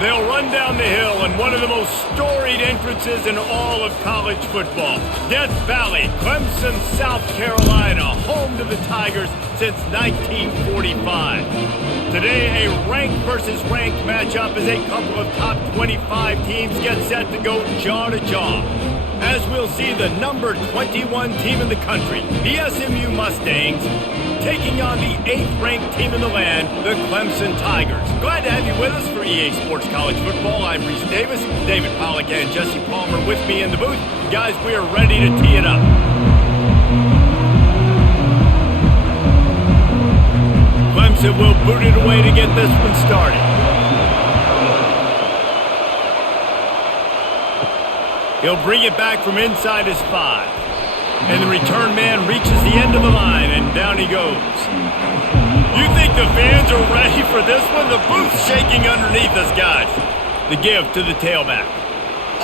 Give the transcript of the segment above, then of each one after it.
They'll run down the hill in one of the most storied entrances in all of college football. Death Valley, Clemson, South Carolina, home to the Tigers since 1945. Today, a ranked versus ranked matchup as a couple of top 25 teams get set to go jaw to jaw. As we'll see the number 21 team in the country, the SMU Mustangs, taking on the 8th-ranked team in the land, the Clemson Tigers. Glad to have you with us for EA Sports College Football. I'm Reese Davis, David Pollack and Jesse Palmer with me in the booth. Guys, we are ready to tee it up. Clemson will boot it away to get this one started. He'll bring it back from inside his 5. And the return man reaches the end of the line, and down he goes. You think the fans are ready for this one? The booth's shaking underneath us, guys. The give to the tailback.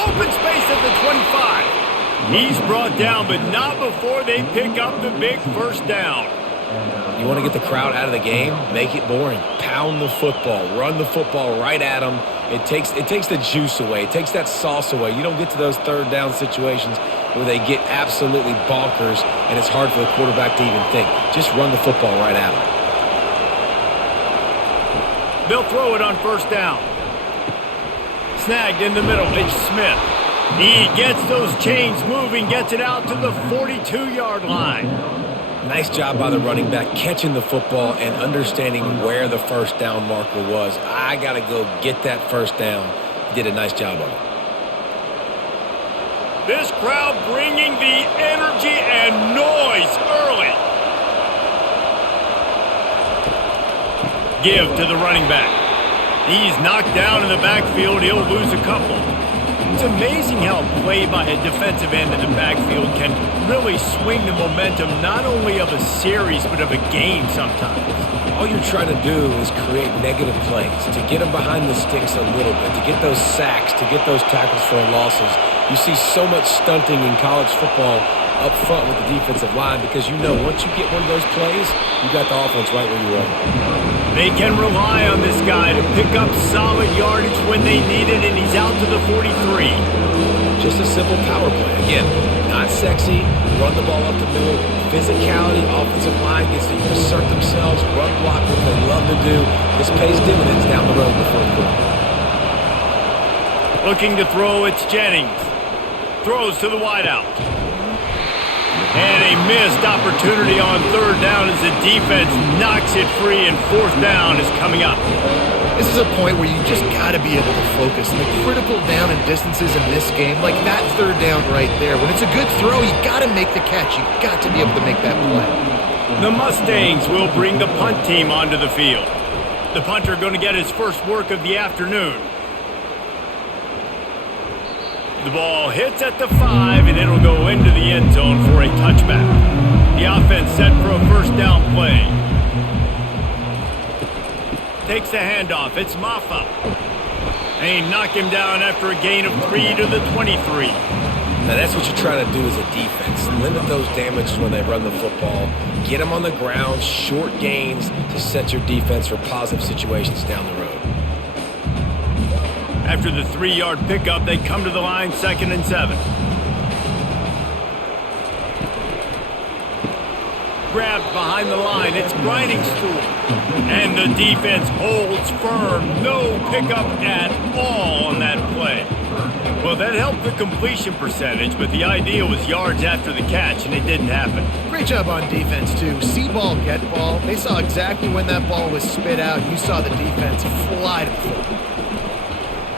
Open space at the 25. He's brought down, but not before they pick up the big first down. You want to get the crowd out of the game? Make it boring. Pound the football. Run the football right at them. It takes the juice away. It takes that sauce away. You don't get to those third down situations where they get absolutely bonkers and it's hard for the quarterback to even think. Just run the football right at them. They'll throw it on first down. Snagged in the middle. It's Smith. He gets those chains moving, gets it out to the 42-yard line. Nice job by the running back catching the football and understanding where the first down marker was. I got to go get that first down. He did a nice job of it. This crowd bringing the energy and noise early. Give to the running back. He's knocked down in the backfield. He'll lose a couple. It's amazing how play by a defensive end in the backfield can really swing the momentum not only of a series but of a game sometimes. All you're trying to do is create negative plays, to get them behind the sticks a little bit, to get those sacks, to get those tackles for losses. You see so much stunting in college football up front with the defensive line because you know once you get one of those plays, you got the offense right where you want it. They can rely on this guy to pick up solid yardage when they need it, and he's out to the 43. Just a simple power play. Again, not sexy, run the ball up the middle, physicality, offensive line gets to assert themselves, run block, what they love to do. This pays dividends down the road in the fourth quarter. Looking to throw, it's Jennings. Throws to the wideout. And a missed opportunity on third down as the defense knocks it free, and fourth down is coming up. This is a point where you just got to be able to focus. And the critical down and distances in this game, like that third down right there, when it's a good throw, you got to make the catch. You got to be able to make that play. The Mustangs will bring the punt team onto the field. The punter going to get his first work of the afternoon. The ball hits at the 5, and it'll go into the end zone for a touchback. The offense set for a first down play. Takes the handoff. It's Maffa. They knock him down after a gain of 3 to the 23. Now that's what you're trying to do as a defense. Limit those damages when they run the football. Get them on the ground, short gains to set your defense for positive situations down the road. After the 3-yard pickup, they come to the line, 2nd and 7. Grabbed behind the line, it's Grinding Stool. And the defense holds firm. No pickup at all on that play. Well, that helped the completion percentage, but the idea was yards after the catch, and it didn't happen. Great job on defense, too. See ball, get ball. They saw exactly when that ball was spit out. You saw the defense fly to the football.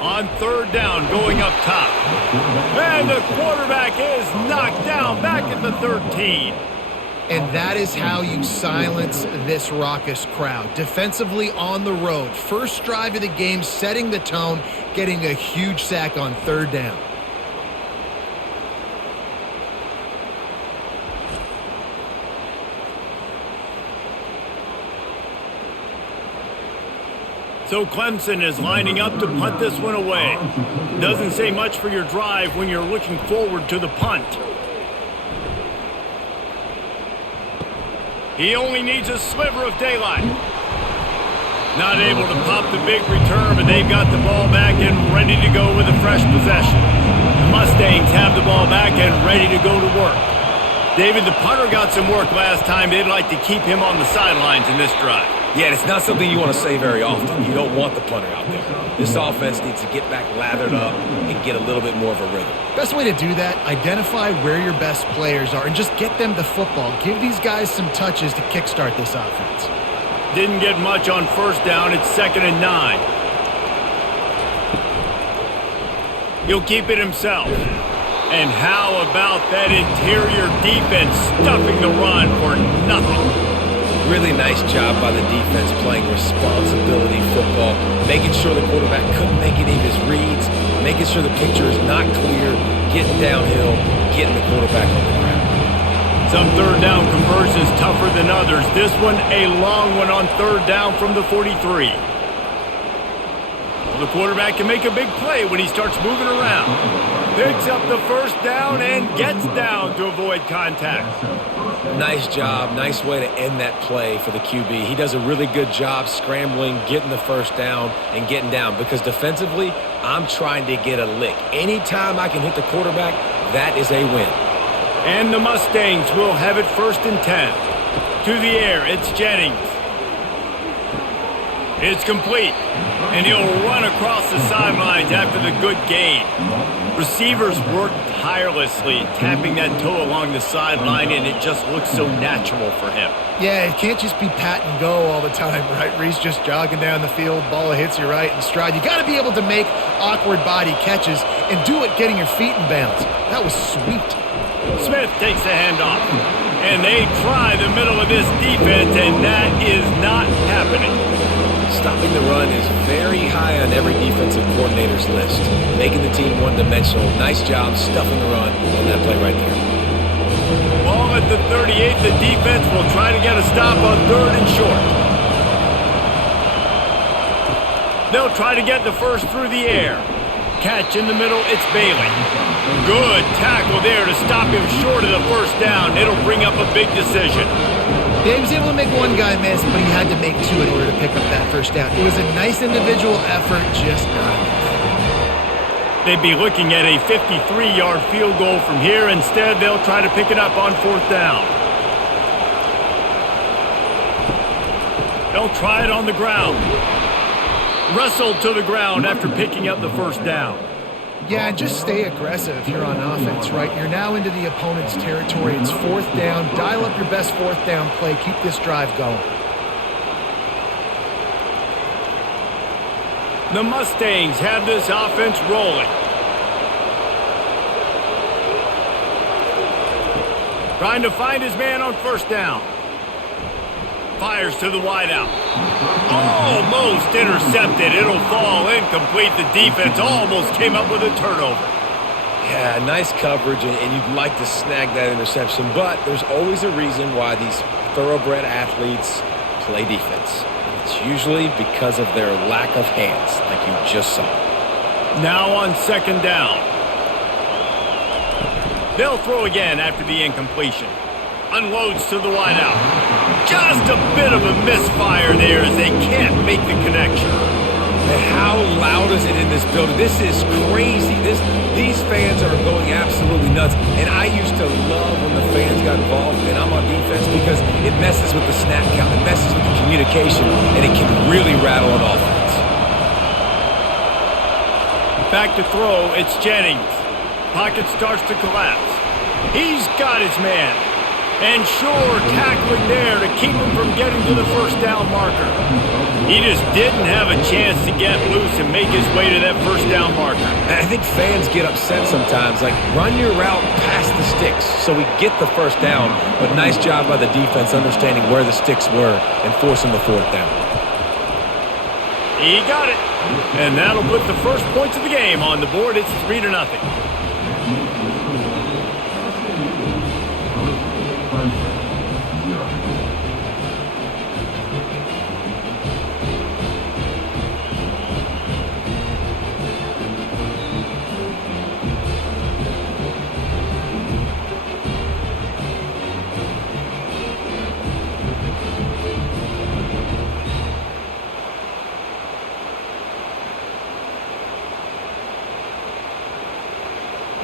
On third down, going up top. And the quarterback is knocked down back at the 13. And that is how you silence this raucous crowd. Defensively on the road. First drive of the game, setting the tone, getting a huge sack on third down. So Clemson is lining up to punt this one away. Doesn't say much for your drive when you're looking forward to the punt. He only needs a sliver of daylight. Not able to pop the big return, but they've got the ball back and ready to go with a fresh possession. The Mustangs have the ball back and ready to go to work. David, the punter got some work last time. They'd like to keep him on the sidelines in this drive. Yeah, it's not something you want to say very often. You don't want the punter out there. This offense needs to get back lathered up and get a little bit more of a rhythm. Best way to do that, identify where your best players are and just get them the football. Give these guys some touches to kickstart this offense. Didn't get much on first down. It's 2nd and 9. He'll keep it himself. And how about that interior defense stuffing the run for nothing? Really nice job by the defense playing responsibility football, making sure the quarterback couldn't make any of his reads, making sure the picture is not clear, getting downhill, getting the quarterback on the ground. Some third down conversions tougher than others. This one a long one on 3rd down from the 43. The quarterback can make a big play when he starts moving around. Picks up the first down and gets down to avoid contact. Nice job. Nice way to end that play for the QB. He does a really good job scrambling, getting the first down, and getting down. Because defensively, I'm trying to get a lick. Anytime I can hit the quarterback, that is a win. And the Mustangs will have it 1st and 10. To the air, it's Jennings. It's complete. And he'll run across the sidelines after the good gain. Receivers work tirelessly, tapping that toe along the sideline, and it just looks so natural for him. Yeah, it can't just be pat and go all the time, right? Reese just jogging down the field, ball hits you right in stride. You got to be able to make awkward body catches and do it getting your feet in bounds. That was sweet. Smith takes the handoff, and they try the middle of this defense, and that is not happening. Stopping the run is very high on every defensive coordinator's list. Making the team one-dimensional. Nice job stuffing the run on that play right there. Ball at the 38. The defense will try to get a stop on 3rd and short. They'll try to get the first through the air. Catch in the middle. It's Bailey. Good tackle there to stop him short of the first down. It'll bring up a big decision. Yeah, he was able to make one guy miss, but he had to make 2 in order to pick up that first down. It was a nice individual effort, just not enough. They'd be looking at a 53-yard field goal from here. Instead, they'll try to pick it up on 4th down. They'll try it on the ground. Wrestled to the ground after picking up the first down. Yeah, and just stay aggressive if you're on offense, right? You're now into the opponent's territory. It's 4th down. Dial up your best 4th down play. Keep this drive going. The Mustangs have this offense rolling. Trying to find his man on 1st down. Fires to the wideout. Almost intercepted. It'll fall incomplete. The defense almost came up with a turnover. Yeah, nice coverage, and you'd like to snag that interception, but there's always a reason why these thoroughbred athletes play defense. It's usually because of their lack of hands, like you just saw. Now on 2nd down. They'll throw again after the incompletion. Unloads to the wideout. Just a bit of a misfire there as they can't make the connection. And how loud is it in this building? This is crazy. These fans are going absolutely nuts. And I used to love when the fans got involved, and I'm on defense, because it messes with the snap count, it messes with the communication, and it can really rattle an offense. Back to throw, it's Jennings. Pocket starts to collapse. He's got his man. And sure, tackling there to keep him from getting to the first down marker. He just didn't have a chance to get loose and make his way to that first down marker. And I think fans get upset sometimes, like, run your route past the sticks so we get the first down. But nice job by the defense understanding where the sticks were and forcing the 4th down. He got it. And that'll put the first points of the game on the board. It's 3-0.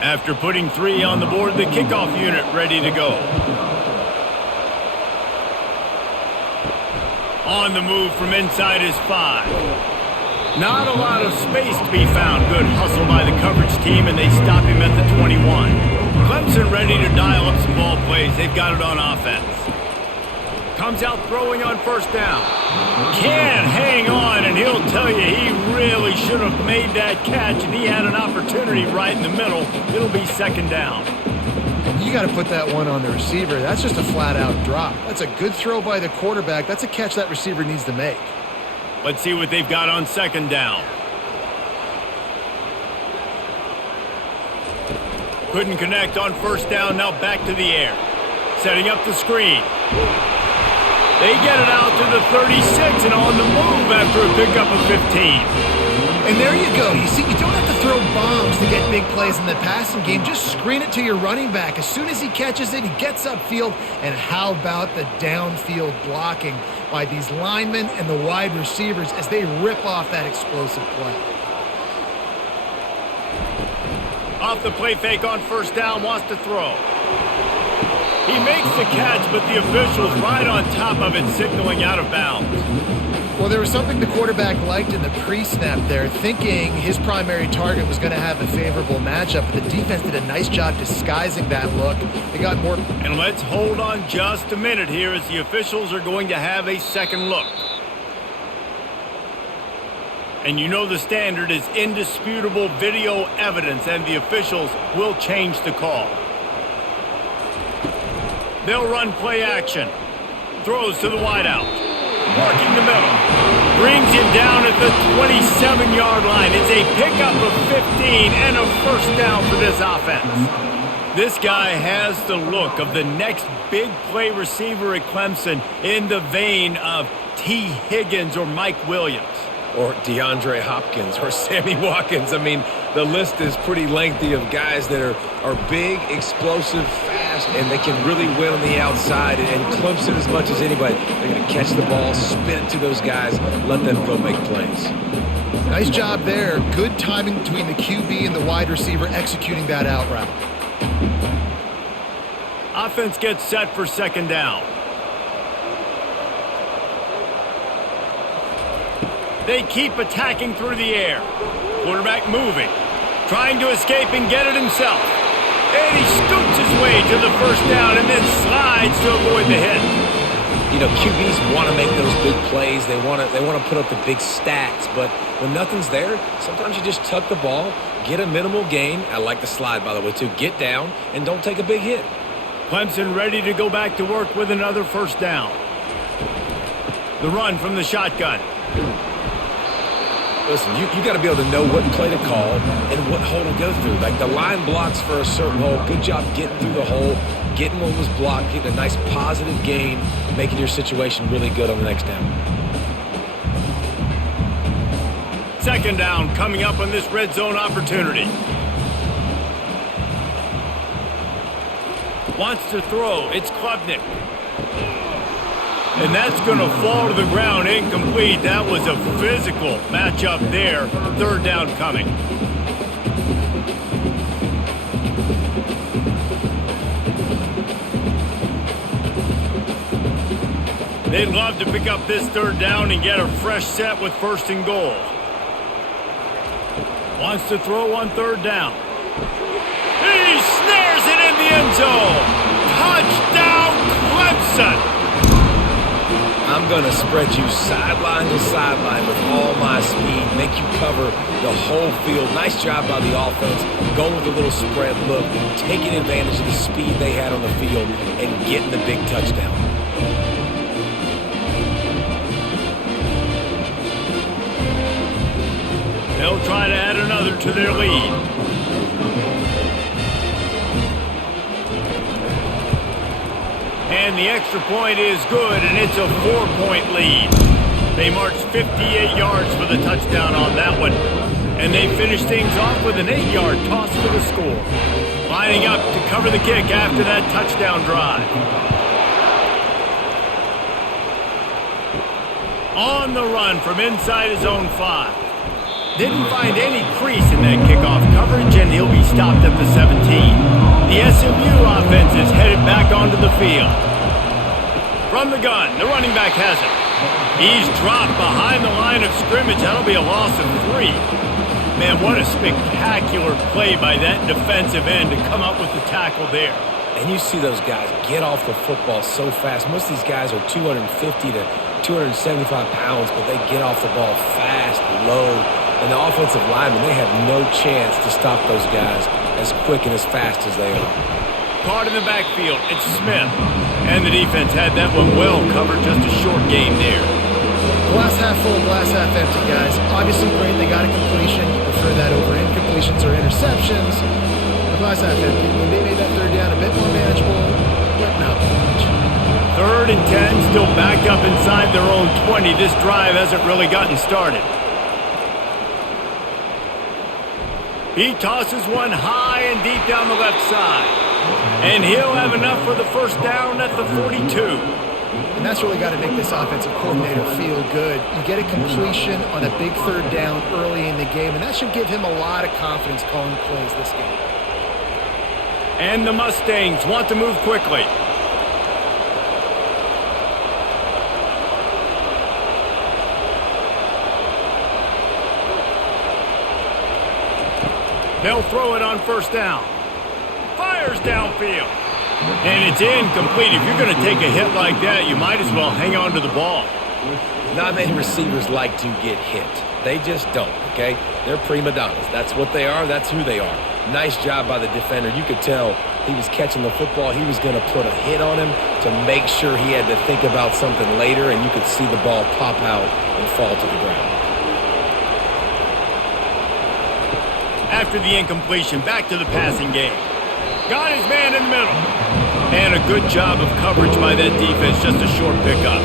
After putting 3 on the board, the kickoff unit ready to go. On the move from inside his 5. Not a lot of space to be found. Good hustle by the coverage team, and they stop him at the 21. Clemson ready to dial up some ball plays. They've got it on offense. Comes out throwing on first down. Can't hang on, and he'll tell you he really should have made that catch, and he had an opportunity right in the middle. It'll be second down. You got to put that one on the receiver. That's just a flat-out drop. That's a good throw by the quarterback. That's a catch that receiver needs to make. Let's see what they've got on second down. Couldn't connect on first down. Now back to the air. Setting up the screen. They get it out to the 36 and on the move after a pickup of 15. And there you go. You see, you don't have to throw bombs to get big plays in the passing game. Just screen it to your running back. As soon as he catches it, he gets upfield. And how about the downfield blocking by these linemen and the wide receivers as they rip off that explosive play. Off the play fake on first down, wants to throw. He makes the catch, but the official's right on top of it, signaling out of bounds. Well, there was something the quarterback liked in the pre-snap there, thinking his primary target was going to have a favorable matchup, but the defense did a nice job disguising that look. They got more. And let's hold on just a minute here as the officials are going to have a second look. And you know the standard is indisputable video evidence, and the officials will change the call. They'll run play action. Throws to the wideout. Working the middle. Brings him down at the 27-yard line. It's a pickup of 15 and a first down for this offense. This guy has the look of the next big play receiver at Clemson in the vein of T. Higgins or Mike Williams. Or DeAndre Hopkins or Sammy Watkins. I mean, the list is pretty lengthy of guys that are big, explosive, fast, and they can really win on the outside. And Clemson, as much as anybody, they're going to catch the ball, spin it to those guys, let them go make plays. Nice job there. Good timing between the QB and the wide receiver executing that out route. Offense gets set for second down. They keep attacking through the air. Quarterback moving. Trying to escape and get it himself. And he scoots his way to the first down and then slides to avoid the hit. You know, QBs want to make those big plays. They want to put up the big stats. But when nothing's there, sometimes you just tuck the ball, get a minimal gain. I like the slide, by the way, too. Get down and don't take a big hit. Clemson ready to go back to work with another first down. The run from the shotgun. Listen, you got to be able to know what play to call and what hole to go through. Like the line blocks for a certain hole. Good job getting through the hole, getting what was blocked, getting a nice positive gain, making your situation really good on the next down. Second down coming up on this red zone opportunity. Wants to throw. It's Klubnik. And that's going to fall to the ground incomplete. That was a physical matchup there. Third down coming. They'd love to pick up this third down and get a fresh set with first and goal. Wants to throw on third down. He snares it in the end zone. Touchdown, Clemson. I'm going to spread you sideline to sideline with all my speed, make you cover the whole field. Nice job by the offense, going with a little spread look, taking advantage of the speed they had on the field, and getting the big touchdown. They'll try to add another to their lead. And the extra point is good, and it's a 4-point lead. They marched 58 yards for the touchdown on that one. And they finish things off with an 8-yard toss for the score. Lining up to cover the kick after that touchdown drive. On the run from inside his own 5. Didn't find any crease in that kickoff coverage, and he'll be stopped at the 17. The SMU offense is headed back onto the field. From the gun, the running back has it. He's dropped behind the line of scrimmage. That'll be a loss of 3. Man, what a spectacular play by that defensive end to come up with the tackle there. And you see those guys get off the football so fast. Most of these guys are 250 to 275 pounds, but they get off the ball fast, low. And the offensive linemen, they have no chance to stop those guys as quick and as fast as they are. Caught in the backfield, it's Smith. And the defense had that one well covered, just a short game there. Glass half full, glass half empty, guys. Obviously great, they got a completion. You prefer that over incompletions or interceptions. The glass half empty. They made that third down a bit more manageable, but not much. 3rd and 10, still back up inside their own 20. This drive hasn't really gotten started. He tosses one high and deep down the left side. And he'll have enough for the first down at the 42. And that's really got to make this offensive coordinator feel good. You get a completion on a big third down early in the game, and that should give him a lot of confidence calling plays this game. And the Mustangs want to move quickly. They'll throw it on first down. Fires downfield. And it's incomplete. If you're going to take a hit like that, you might as well hang on to the ball. Not many receivers like to get hit. They just don't, okay? They're prima donnas. That's what they are. That's who they are. Nice job by the defender. You could tell he was catching the football. He was going to put a hit on him to make sure he had to think about something later, and you could see the ball pop out and fall to the ground. After the incompletion, back to the passing game. Got his man in the middle. And a good job of coverage by that defense, just a short pickup.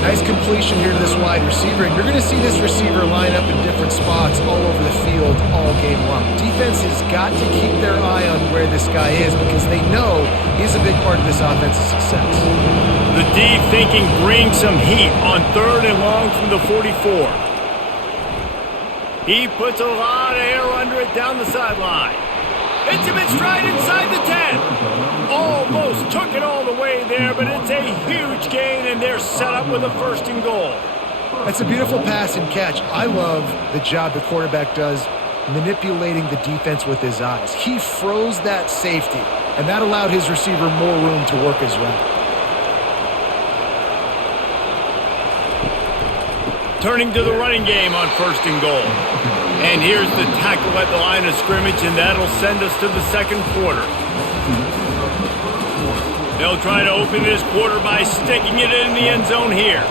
Nice completion here to this wide receiver, and you're going to see this receiver line up in different spots all over the field all game long. Defense has got to keep their eye on where this guy is because they know he's a big part of this offense's success. The deep thinking brings some heat on 3rd and long from the 44. He puts a lot of air under it down the sideline. Hits him in stride inside the 10. Almost took it all the way there, but it's a huge gain, and they're set up with a 1st and goal. That's a beautiful pass and catch. I love the job the quarterback does manipulating the defense with his eyes. He froze that safety, and that allowed his receiver more room to work his route. Turning to the running game on 1st and goal. And here's the tackle at the line of scrimmage, and that'll send us to the 2nd quarter. They'll try to open this quarter by sticking it in the end zone here.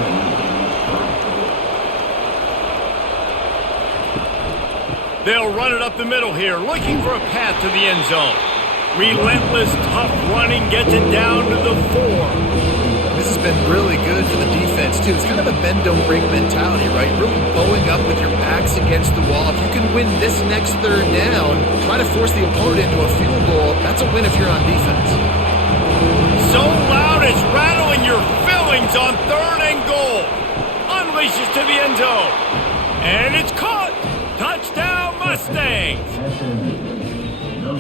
They'll run it up the middle here, looking for a path to the end zone. Relentless, tough running gets it down to the 4. This has been really good for the defense, too. It's kind of a bend-don't-break mentality, right? Really bowing up with your backs against the wall. If you can win this next 3rd down, try to force the opponent into a field goal, that's a win if you're on defense. So loud it's rattling your fillings on 3rd and goal. Unleashes to the end zone. And it's caught. Touchdown, Mustangs.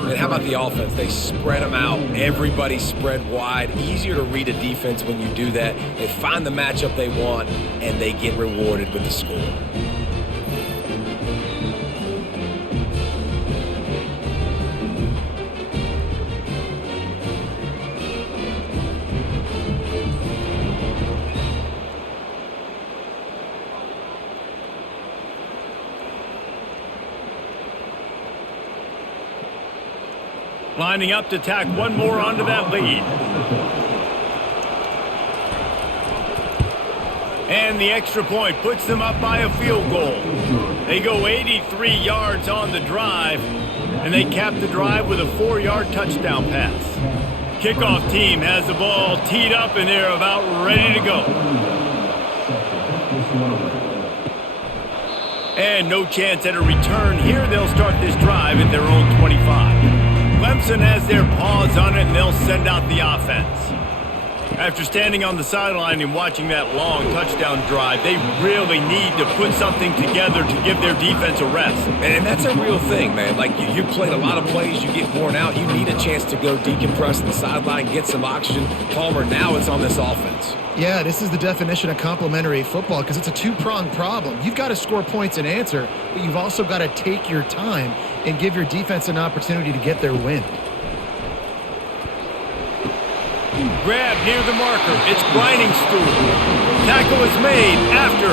And how about the offense? They spread them out. Everybody spread wide. Easier to read a defense when you do that. They find the matchup they want, and they get rewarded with the score. Lining up to tack one more onto that lead. And the extra point puts them up by a field goal. They go 83 yards on the drive, and they cap the drive with a 4-yard touchdown pass. Kickoff team has the ball teed up, and they're about ready to go. And no chance at a return here. They'll start this drive at their own 25. Clemson has their paws on it, and they'll send out the offense. After standing on the sideline and watching that long touchdown drive, they really need to put something together to give their defense a rest. And that's a real thing, man. Like, you played a lot of plays, you get worn out. You need a chance to go decompress on the sideline, get some oxygen. Palmer, now it's on this offense. Yeah, this is the definition of complementary football because it's a two-pronged problem. You've got to score points and answer, but you've also got to take your time and give your defense an opportunity to get their wind. Grab near the marker. It's grinding stool. Tackle is made after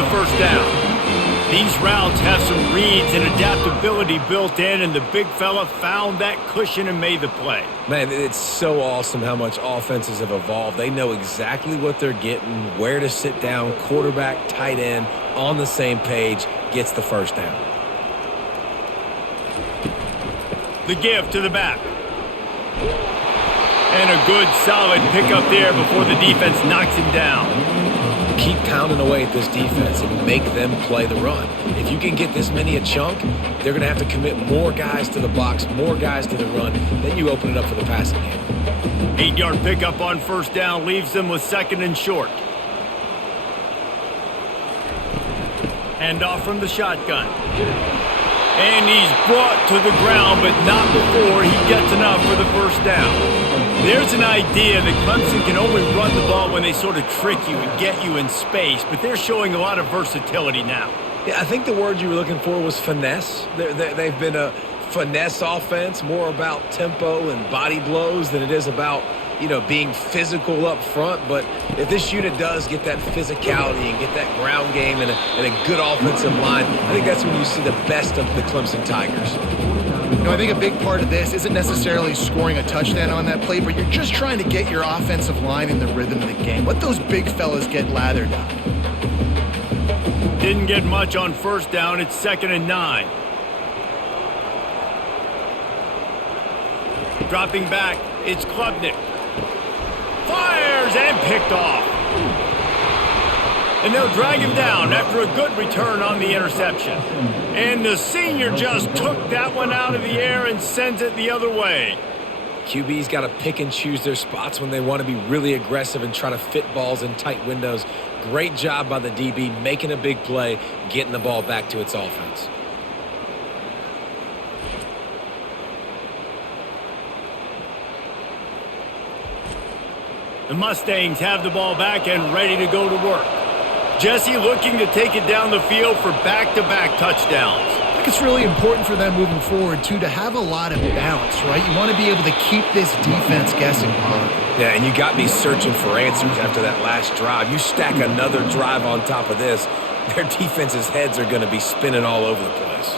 the first down. These routes have some reads and adaptability built in, and the big fella found that cushion and made the play. Man, it's so awesome how much offenses have evolved. They know exactly what they're getting, where to sit down, quarterback, tight end, on the same page, gets the first down. The give to the back. And a good, solid pickup there before the defense knocks him down. Keep pounding away at this defense and make them play the run. If you can get this many a chunk, they're going to have to commit more guys to the box, more guys to the run. Then you open it up for the passing game. 8-yard pickup on first down leaves them with 2nd and short. Handoff from the shotgun. And he's brought to the ground, but not before he gets enough for the first down. There's an idea that Clemson can only run the ball when they sort of trick you and get you in space, but they're showing a lot of versatility now. Yeah, I think the word you were looking for was finesse. They've been a finesse offense, more about tempo and body blows than it is about, being physical up front. But if this unit does get that physicality and get that ground game and a good offensive line, I think that's when you see the best of the Clemson Tigers. I think a big part of this isn't necessarily scoring a touchdown on that play, but you're just trying to get your offensive line in the rhythm of the game. Let those big fellas get lathered up. Didn't get much on first down. It's 2nd and 9. Dropping back, it's Klubnik. Fires and picked off. And they'll drag him down after a good return on the interception. And the senior just took that one out of the air and sends it the other way. QB's got to pick and choose their spots when they want to be really aggressive and try to fit balls in tight windows. Great job by the DB making a big play, getting the ball back to its offense. The Mustangs have the ball back and ready to go to work. Jesse looking to take it down the field for back-to-back touchdowns. I think it's really important for them moving forward, too, to have a lot of balance, right? You want to be able to keep this defense guessing, Bob. Yeah, and you got me searching for answers after that last drive. You stack another drive on top of this, their defense's heads are going to be spinning all over the place.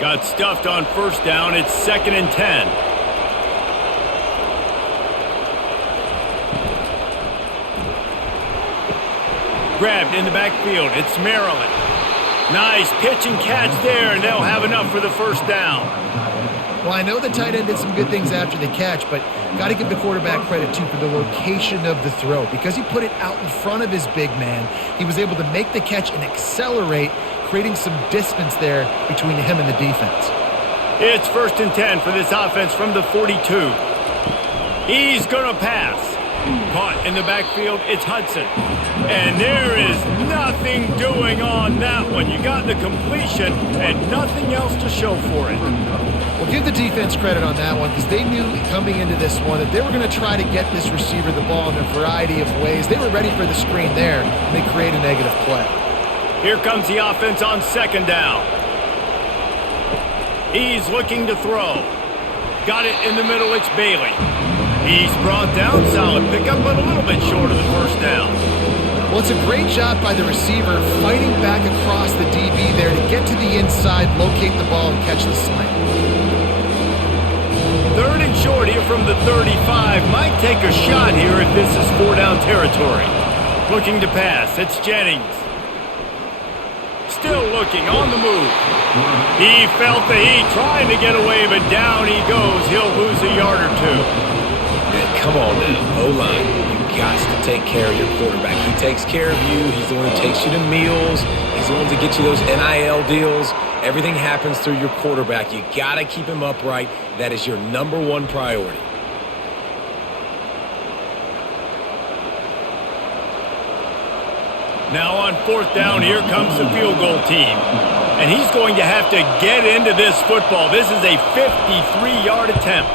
Got stuffed on first down. It's 2nd and 10. Grabbed in the backfield. It's Maryland. Nice pitch and catch there, and they'll have enough for the first down. Well, I know the tight end did some good things after the catch, but got to give the quarterback credit, too, for the location of the throw. Because he put it out in front of his big man, he was able to make the catch and accelerate, creating some distance there between him and the defense. It's 1st and 10 for this offense from the 42. He's going to pass. Caught in the backfield, it's Hudson. And there is nothing doing on that one. You got the completion and nothing else to show for it. Well, give the defense credit on that one because they knew coming into this one that they were going to try to get this receiver the ball in a variety of ways. They were ready for the screen there, and they create a negative play. Here comes the offense on 2nd down. He's looking to throw. Got it in the middle, it's Bailey. He's brought down, solid pickup, but a little bit short of the first down. Well, it's a great job by the receiver fighting back across the DB there to get to the inside, locate the ball, and catch the slant. 3rd and short here from the 35. Might take a shot here if this is 4-down territory. Looking to pass. It's Jennings. Still looking on the move. He felt the heat trying to get away, but down he goes. He'll lose a yard or two. Come on now, O-line. You got to take care of your quarterback. He takes care of you. He's the one who takes you to meals. He's the one to get you those NIL deals. Everything happens through your quarterback. You got to keep him upright. That is your #1 priority. Now on 4th down, here comes the field goal team. And he's going to have to get into this football. This is a 53-yard attempt.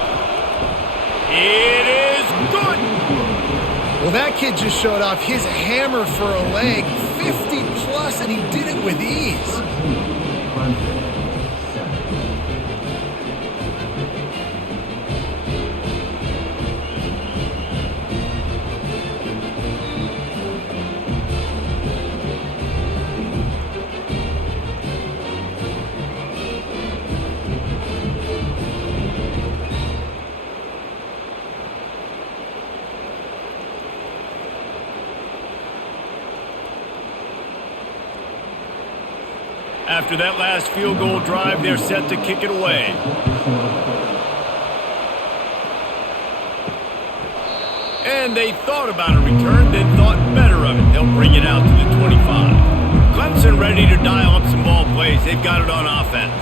It is good. Well, that kid just showed off his hammer for a leg, 50-plus, and he did it with ease. After that last field goal drive, they're set to kick it away. And they thought about a return, then thought better of it. They'll bring it out to the 25. Clemson ready to dial up some ball plays. They've got it on offense.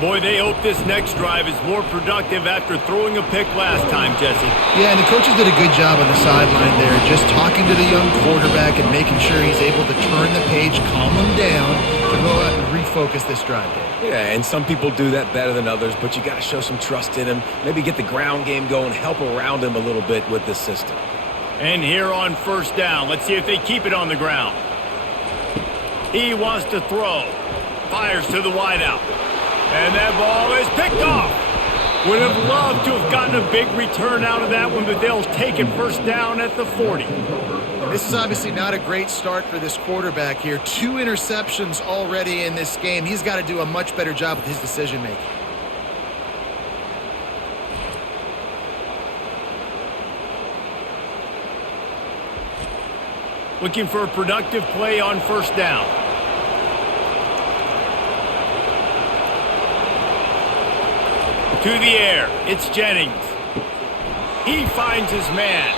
Boy, they hope this next drive is more productive after throwing a pick last time, Jesse. Yeah, and the coaches did a good job on the sideline there, just talking to the young quarterback and making sure he's able to turn the page, calm him down, to go out and refocus this drive. Yeah, and some people do that better than others, but you got to show some trust in him. Maybe get the ground game going, help around him a little bit with this system. And here on 1st down, let's see if they keep it on the ground. He wants to throw. Fires to the wideout. And that ball is picked off. Would have loved to have gotten a big return out of that one, but they'll take it 1st down at the 40. This is obviously not a great start for this quarterback here. 2 interceptions already in this game. He's got to do a much better job with his decision-making. Looking for a productive play on 1st down. To the air, it's Jennings. He finds his man.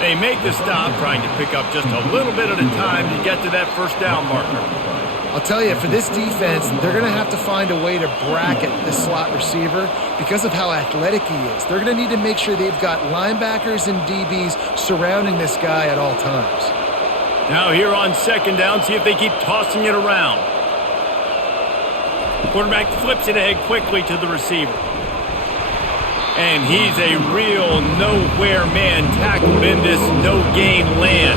They make the stop, trying to pick up just a little bit at a time to get to that 1st down marker. I'll tell you, for this defense, they're going to have to find a way to bracket this slot receiver because of how athletic he is. They're going to need to make sure they've got linebackers and DBs surrounding this guy at all times. Now here on 2nd down, see if they keep tossing it around. Quarterback flips it ahead quickly to the receiver. And he's a real nowhere man tackled in this no-gain land.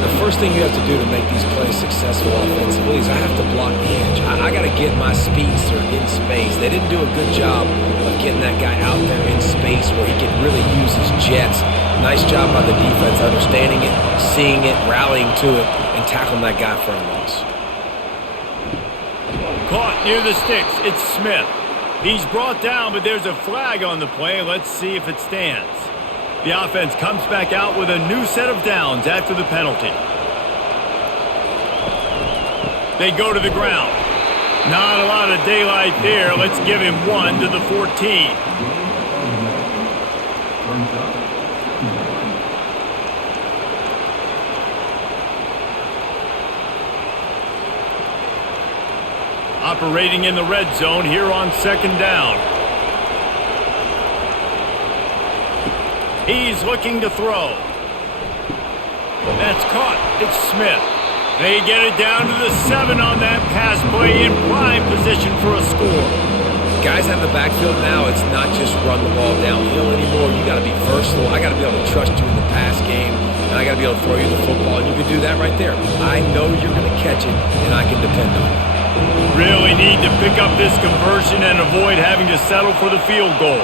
The first thing you have to do to make these plays successful offensively is I have to block the edge. I got to get my speedster in space. They didn't do a good job of getting that guy out there in space where he can really use his jets. Nice job by the defense understanding it, seeing it, rallying to it, and tackling that guy for a loss. Caught near the sticks. It's Smith. He's brought down, but there's a flag on the play. Let's see if it stands. The offense comes back out with a new set of downs after the penalty. They go to the ground. Not a lot of daylight there. Let's give him 1 to the 14. Operating in the red zone here on 2nd down. He's looking to throw. That's caught. It's Smith. They get it down to the 7 on that pass play in prime position for a score. Guys have the backfield now. It's not just run the ball downhill anymore. You got to be versatile. I got to be able to trust you in the pass game, and I got to be able to throw you the football, and you can do that right there. I know you're going to catch it, and I can depend on it. Really need to pick up this conversion and avoid having to settle for the field goal.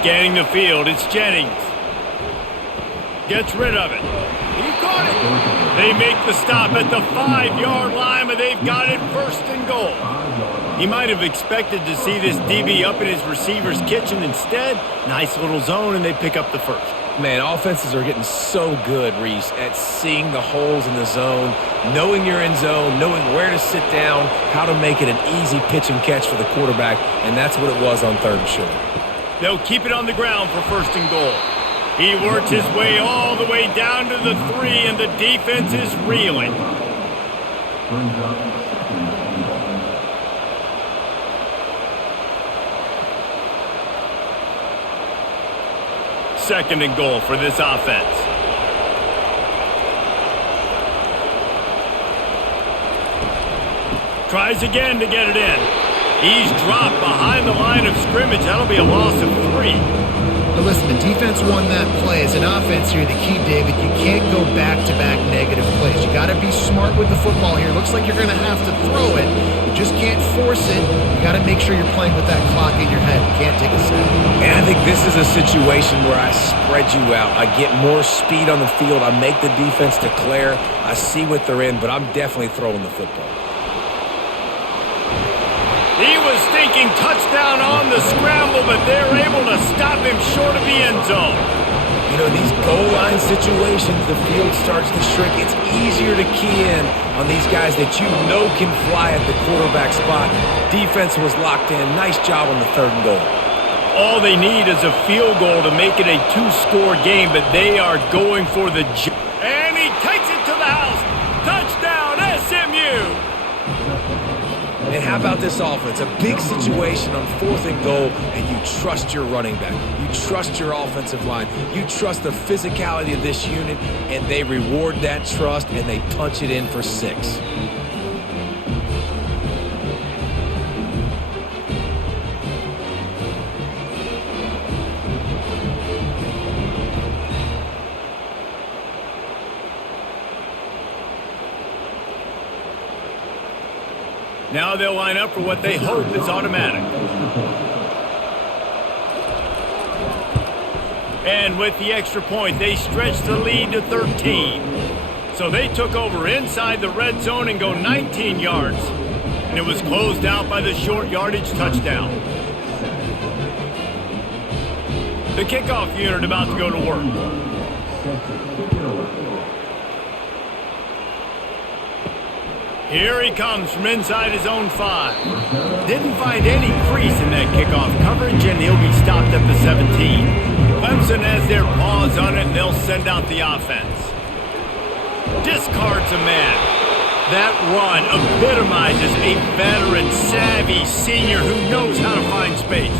Scanning the field, it's Jennings. Gets rid of it. He caught it. They make the stop at the 5-yard line, but they've got it 1st and goal. He might have expected to see this DB up in his receiver's kitchen. Instead, nice little zone, and they pick up the 1st. Man, offenses are getting so good, Reese, at seeing the holes in the zone, knowing you're in zone, knowing where to sit down, how to make it an easy pitch and catch for the quarterback, and that's what it was on 3rd and short. They'll keep it on the ground for 1st and goal. He works his way all the way down to the 3, and the defense is reeling. Second and goal for this offense. Tries again to get it in. He's dropped behind the line of scrimmage. That'll be a loss of 3. But listen, the defense won that play. As an offense here, the key, David, you can't go back-to-back negative plays. You got to be smart with the football here. Looks like you're going to have to throw it. You just can't force it. You got to make sure you're playing with that clock in your head. You can't take a sack. And I think this is a situation where I spread you out. I get more speed on the field. I make the defense declare. I see what they're in, but I'm definitely throwing the football. He was thinking touchdown on the scramble, but they're able to stop him short of the end zone. You know, these goal line situations, the field starts to shrink. It's easier to key in on these guys that you know can fly at the quarterback spot. Defense was locked in. Nice job on the 3rd and goal. All they need is a field goal to make it a 2-score game, but they are going for the and he takes it to the house. Touchdown, SMU! And how about this offense? A big situation on 4th and goal, and you trust your running back. You trust your offensive line. You trust the physicality of this unit, and they reward that trust, and they punch it in for 6. Now they'll line up for what they hope is automatic. And with the extra point, they stretch the lead to 13. So they took over inside the red zone and go 19 yards. And it was closed out by the short yardage touchdown. The kickoff unit about to go to work. Here he comes from inside his own 5. Didn't find any crease in that kickoff coverage, and he'll be stopped at the 17. Clemson has their paws on it, and they'll send out the offense. Discards a man. That run epitomizes a veteran, savvy senior who knows how to find space.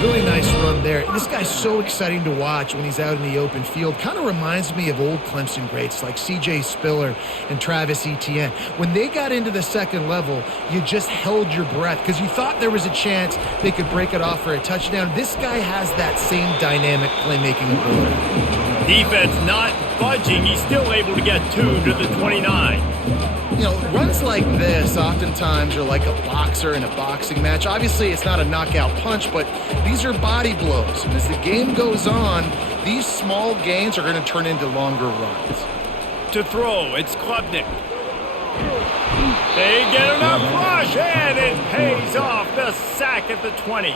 Really nice run there. This guy's so exciting to watch when he's out in the open field. Kind of reminds me of old Clemson greats like C.J. Spiller and Travis Etienne. When they got into the second level, you just held your breath because you thought there was a chance they could break it off for a touchdown. This guy has that same dynamic playmaking ability. Defense not budging. He's still able to get 2 to the 29. You know, runs like this oftentimes are like a boxer in a boxing match. Obviously, it's not a knockout punch, but these are body blows. And as the game goes on, these small gains are going to turn into longer runs. To throw, it's Klubnik. They get enough rush, and it pays off. The sack at the 20.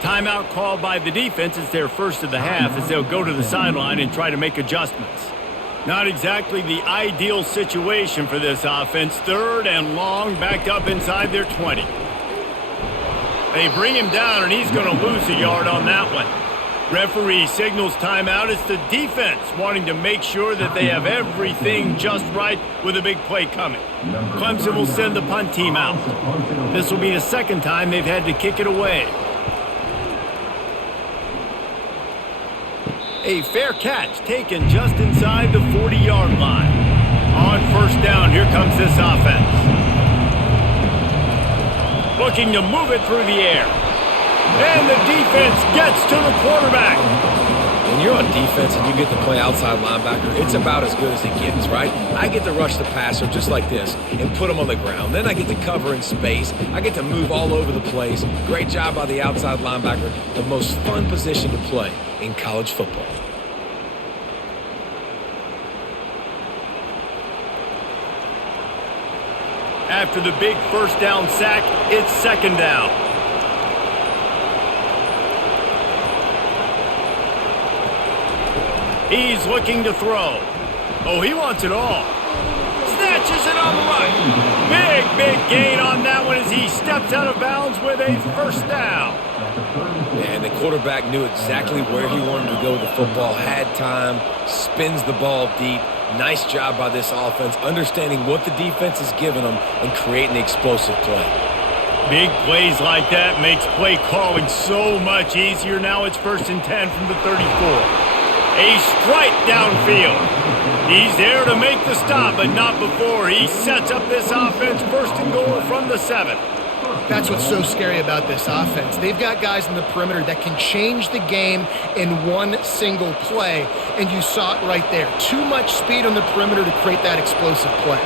Timeout called by the defense. It's their first of the half as they'll go to the sideline and try to make adjustments. Not exactly the ideal situation for this offense. 3rd and long, backed up inside their 20. They bring him down, and he's going to lose a yard on that one. Referee signals timeout. It's the defense wanting to make sure that they have everything just right with a big play coming. Clemson will send the punt team out. This will be the 2nd time they've had to kick it away. A fair catch taken just inside the 40-yard line. On 1st down, here comes this offense. Looking to move it through the air. And the defense gets to the quarterback. When you're on defense and you get to play outside linebacker, it's about as good as it gets, right? I get to rush the passer just like this and put him on the ground. Then I get to cover in space. I get to move all over the place. Great job by the outside linebacker. The most fun position to play in college football. After the big 1st down sack, it's 2nd down. He's looking to throw. Oh, he wants it all. Snatches it on the right. Big gain on that one as he steps out of bounds with a 1st down. And the quarterback knew exactly where he wanted to go with the football, had time, spins the ball deep. Nice job by this offense, understanding what the defense is giving them and creating the explosive play. Big plays like that makes play calling so much easier. Now it's 1st and 10 from the 34. A strike downfield. He's there to make the stop, but not before. He sets up this offense 1st and goal from the 7. That's what's so scary about this offense. They've got guys in the perimeter that can change the game in one single play, and you saw it right there. Too much speed on the perimeter to create that explosive play.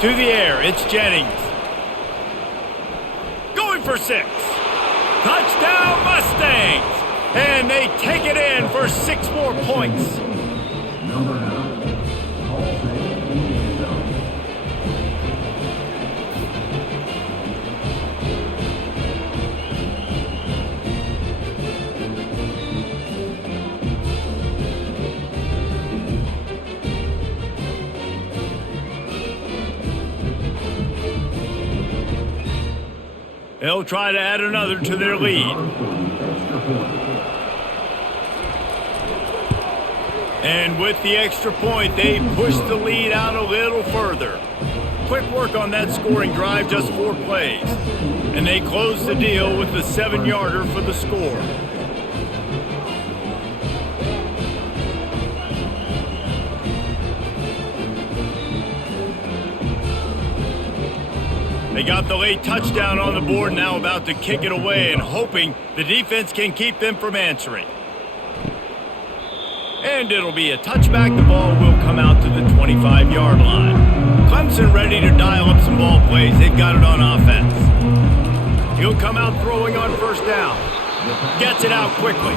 To the air, it's Jennings. Going for 6. Touchdown Mustangs! And they take it in for 6 more points. They'll try to add another to their lead. And with the extra point, they push the lead out a little further. Quick work on that scoring drive, just 4 plays. And they close the deal with the 7-yarder for the score. They got the late touchdown on the board, now about to kick it away and hoping the defense can keep them from answering. And it'll be a touchback. The ball will come out to the 25-yard line. Clemson ready to dial up some ball plays. They've got it on offense. He'll come out throwing on 1st down. Gets it out quickly.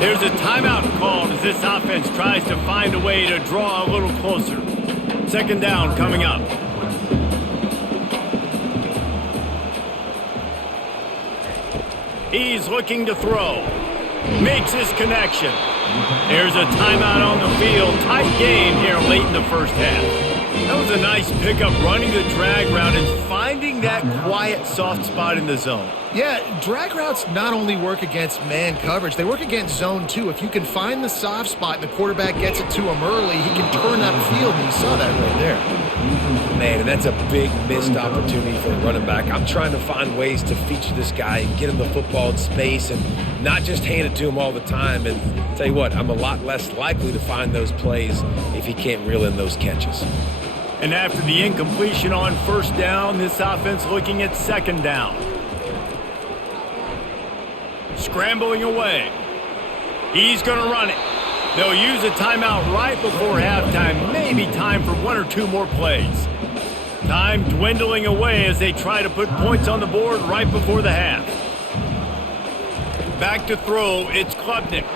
There's a timeout called as this offense tries to find a way to draw a little closer. 2nd down coming up. He's looking to throw. Makes his connection. There's a timeout on the field. Tight game here late in the 1st half. That was a nice pickup, running the drag route and finding that quiet, soft spot in the zone. Yeah, drag routes not only work against man coverage, they work against zone too. If you can find the soft spot and the quarterback gets it to him early, he can turn that field, and you saw that right there. Man, and that's a big missed opportunity for a running back. I'm trying to find ways to feature this guy and get him the football in space and not just hand it to him all the time. And tell you what, I'm a lot less likely to find those plays if he can't reel in those catches. And after the incompletion on 1st down, this offense looking at 2nd down. Scrambling away. He's going to run it. They'll use a timeout right before halftime. Maybe time for 1 or 2 more plays. Time dwindling away as they try to put points on the board right before the half. Back to throw, it's Klubnik.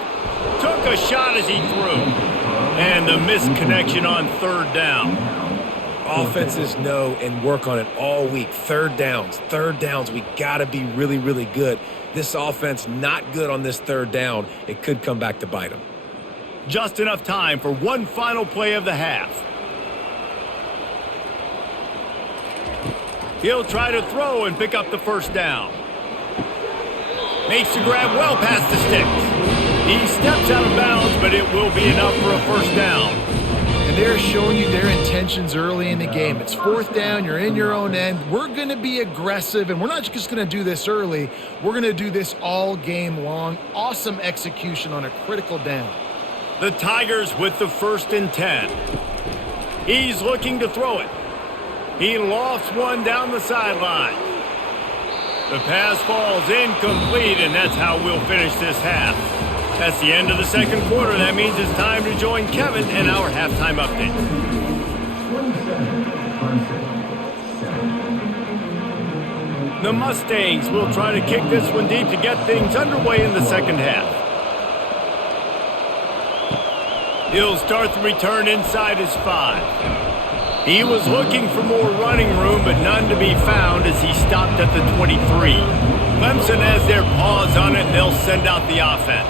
Took a shot as he threw. And the missed connection on 3rd down. Offenses know and work on it all week. Third downs. We got to be really, really good. This offense not good on this 3rd down. It could come back to bite them. Just enough time for one final play of the half. He'll try to throw and pick up the 1st down. Makes the grab well past the sticks. He steps out of bounds, but it will be enough for a 1st down. And they're showing you their intentions early in the game. It's 4th down. You're in your own end. We're going to be aggressive, and we're not just going to do this early. We're going to do this all game long. Awesome execution on a critical down. The Tigers with the 1st and 10. He's looking to throw it. He lofts one down the sideline. The pass falls incomplete, and that's how we'll finish this half. That's the end of the 2nd quarter. That means it's time to join Kevin in our halftime update. The Mustangs will try to kick this one deep to get things underway in the 2nd half. He'll start the return inside his 5. He was looking for more running room, but none to be found as he stopped at the 23. Clemson has their paws on it, and they'll send out the offense.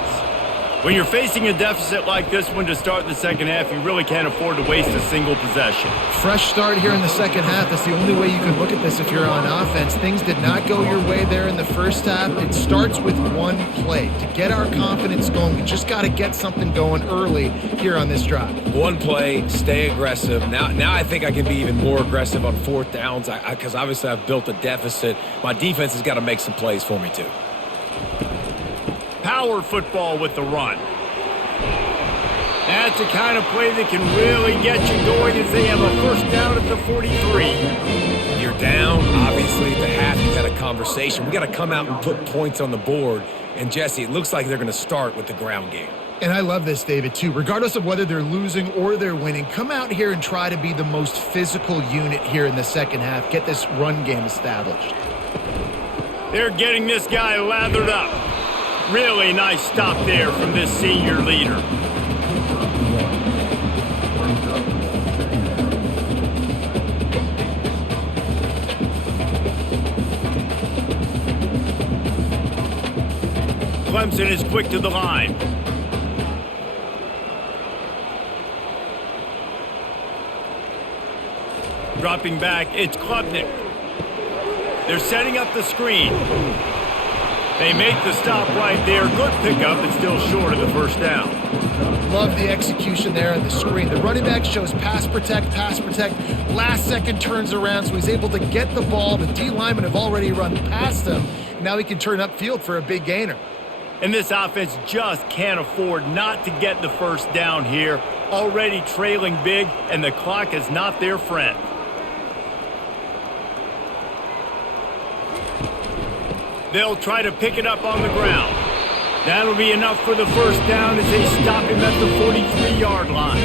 When you're facing a deficit like this one to start the second half, you really can't afford to waste a single possession. Fresh start here in the second half. That's the only way you can look at this if you're on offense. Things did not go your way there in the first half. It starts with one play. To get our confidence going, we just got to get something going early here on this drive. One play, stay aggressive. Now I think I can be even more aggressive on fourth downs because obviously I've built a deficit. My defense has got to make some plays for me too. Power football with the run. That's the kind of play that can really get you going as they have a first down at the 43. You're down, obviously, at the half. You've had a conversation. We got to come out and put points on the board. And, Jesse, it looks like they're going to start with the ground game. And I love this, David, too. Regardless of whether they're losing or they're winning, come out here and try to be the most physical unit here in the second half. Get this run game established. They're getting this guy lathered up. Really nice stop there from this senior leader. Clemson is quick to the line. Dropping back, it's Klubnik. They're setting up the screen. They make the stop right there. Good pickup, but still short of the first down. Love the execution there on the screen. The running back shows pass protect. Last second turns around, so he's able to get the ball. The D linemen have already run past him. Now he can turn upfield for a big gainer. And this offense just can't afford not to get the first down here. Already trailing big, and the clock is not their friend. They'll try to pick it up on the ground. That'll be enough for the first down as they stop him at the 43-yard line.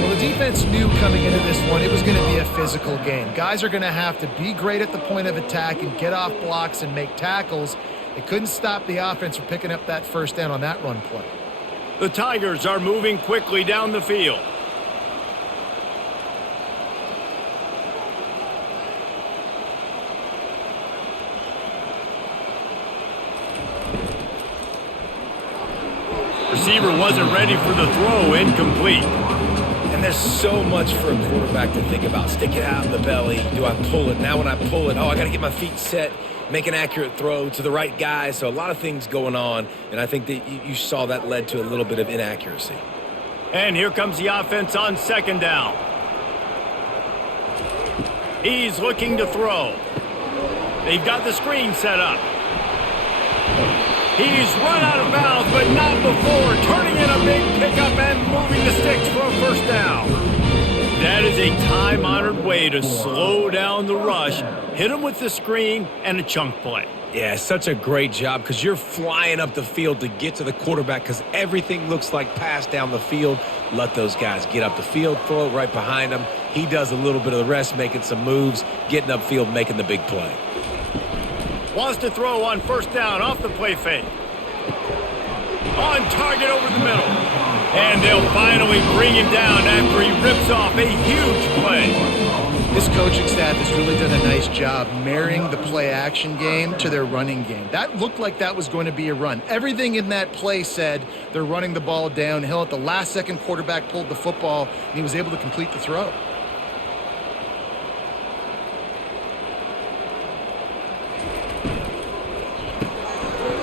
Well, the defense knew coming into this one it was going to be a physical game. Guys are going to have to be great at the point of attack and get off blocks and make tackles. They couldn't stop the offense from picking up that first down on that run play. The Tigers are moving quickly down the field. Receiver wasn't ready for the throw, incomplete. And there's so much for a quarterback to think about. Stick it out in the belly. Do I pull it? Now when I pull it, I got to get my feet set, make an accurate throw to the right guy. So a lot of things going on, and I think that you saw that led to a little bit of inaccuracy. And here comes the offense on second down. He's looking to throw. They've got the screen set up. He's run out of bounds, but not before turning in a big pickup and moving the sticks for a first down. That is a time-honored way to slow down the rush, hit him with the screen, and a chunk play. Yeah, such a great job because you're flying up the field to get to the quarterback because everything looks like pass down the field. Let those guys get up the field, throw it right behind him. He does a little bit of the rest, making some moves, getting upfield, making the big play. Wants to throw on first down off the play fake. On target over the middle. And they'll finally bring him down after he rips off a huge play. This coaching staff has really done a nice job marrying the play-action game to their running game. That looked like that was going to be a run. Everything in that play said they're running the ball downhill. At the last second, quarterback pulled the football, and he was able to complete the throw.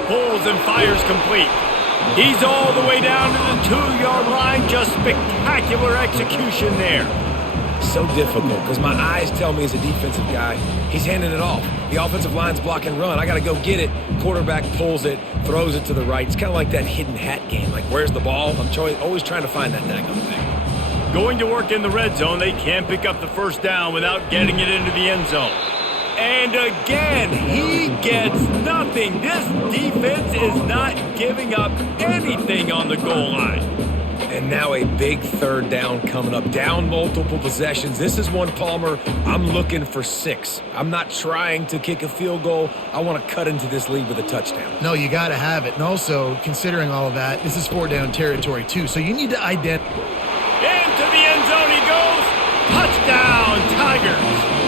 Pulls and fires complete. He's all the way down to the 2-yard line. Just spectacular execution there. So difficult because my eyes tell me as a defensive guy, he's handing it off. The offensive line's block and run. I got to go get it. Quarterback pulls it, throws it to the right. It's kind of like that hidden hat game. Like, where's the ball? I'm always trying to find that daggone thing. Going to work in the red zone, they can't pick up the first down without getting it into the end zone. And again, he gets nothing. This defense is not giving up anything on the goal line. And now a big third down coming up. Down multiple possessions. This is one, Palmer, I'm looking for 6. I'm not trying to kick a field goal. I want to cut into this lead with a touchdown. No, you got to have it. And also, considering all of that, this is 4-down territory too. So you need to identify. Into the end zone he goes. Touchdown, Tigers.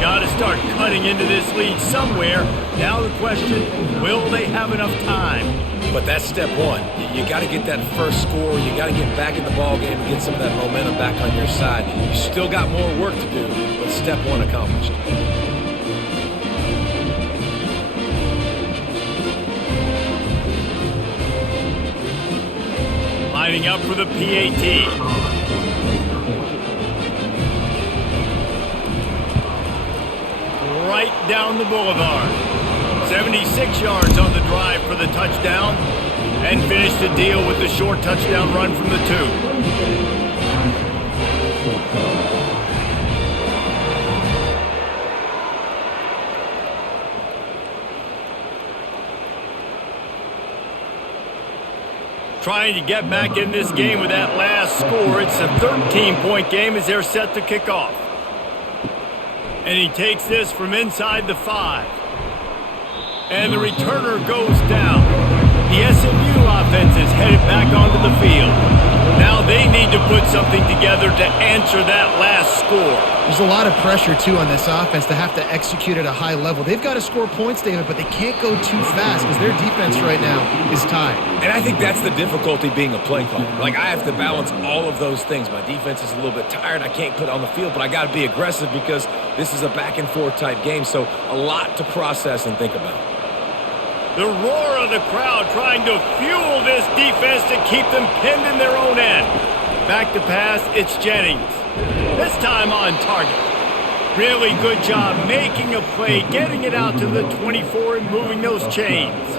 Got to start cutting into this lead somewhere. Now the question, will they have enough time? But that's step one. You got to get that first score. You got to get back in the ball game and get some of that momentum back on your side. You still got more work to do, but step one accomplished. Lining up for the PAT. Right down the boulevard. 76 yards on the drive for the touchdown, and finished the deal with the short touchdown run from the 2. Trying to get back in this game with that last score. It's a 13-point game as they're set to kick off. And he takes this from inside the 5. And the returner goes down. The SMU offense is headed back onto the field. Now they need to put something together to answer that last score. There's a lot of pressure, too, on this offense to have to execute at a high level. They've got to score points, David, but they can't go too fast because their defense right now is tied. And I think that's the difficulty being a play caller. Like, I have to balance all of those things. My defense is a little bit tired. I can't put it on the field, but I got to be aggressive because this is a back-and-forth type game, so a lot to process and think about. The roar of the crowd trying to fuel this defense to keep them pinned in their own end. Back to pass, it's Jennings. This time on target. Really good job making a play, getting it out to the 24 and moving those chains.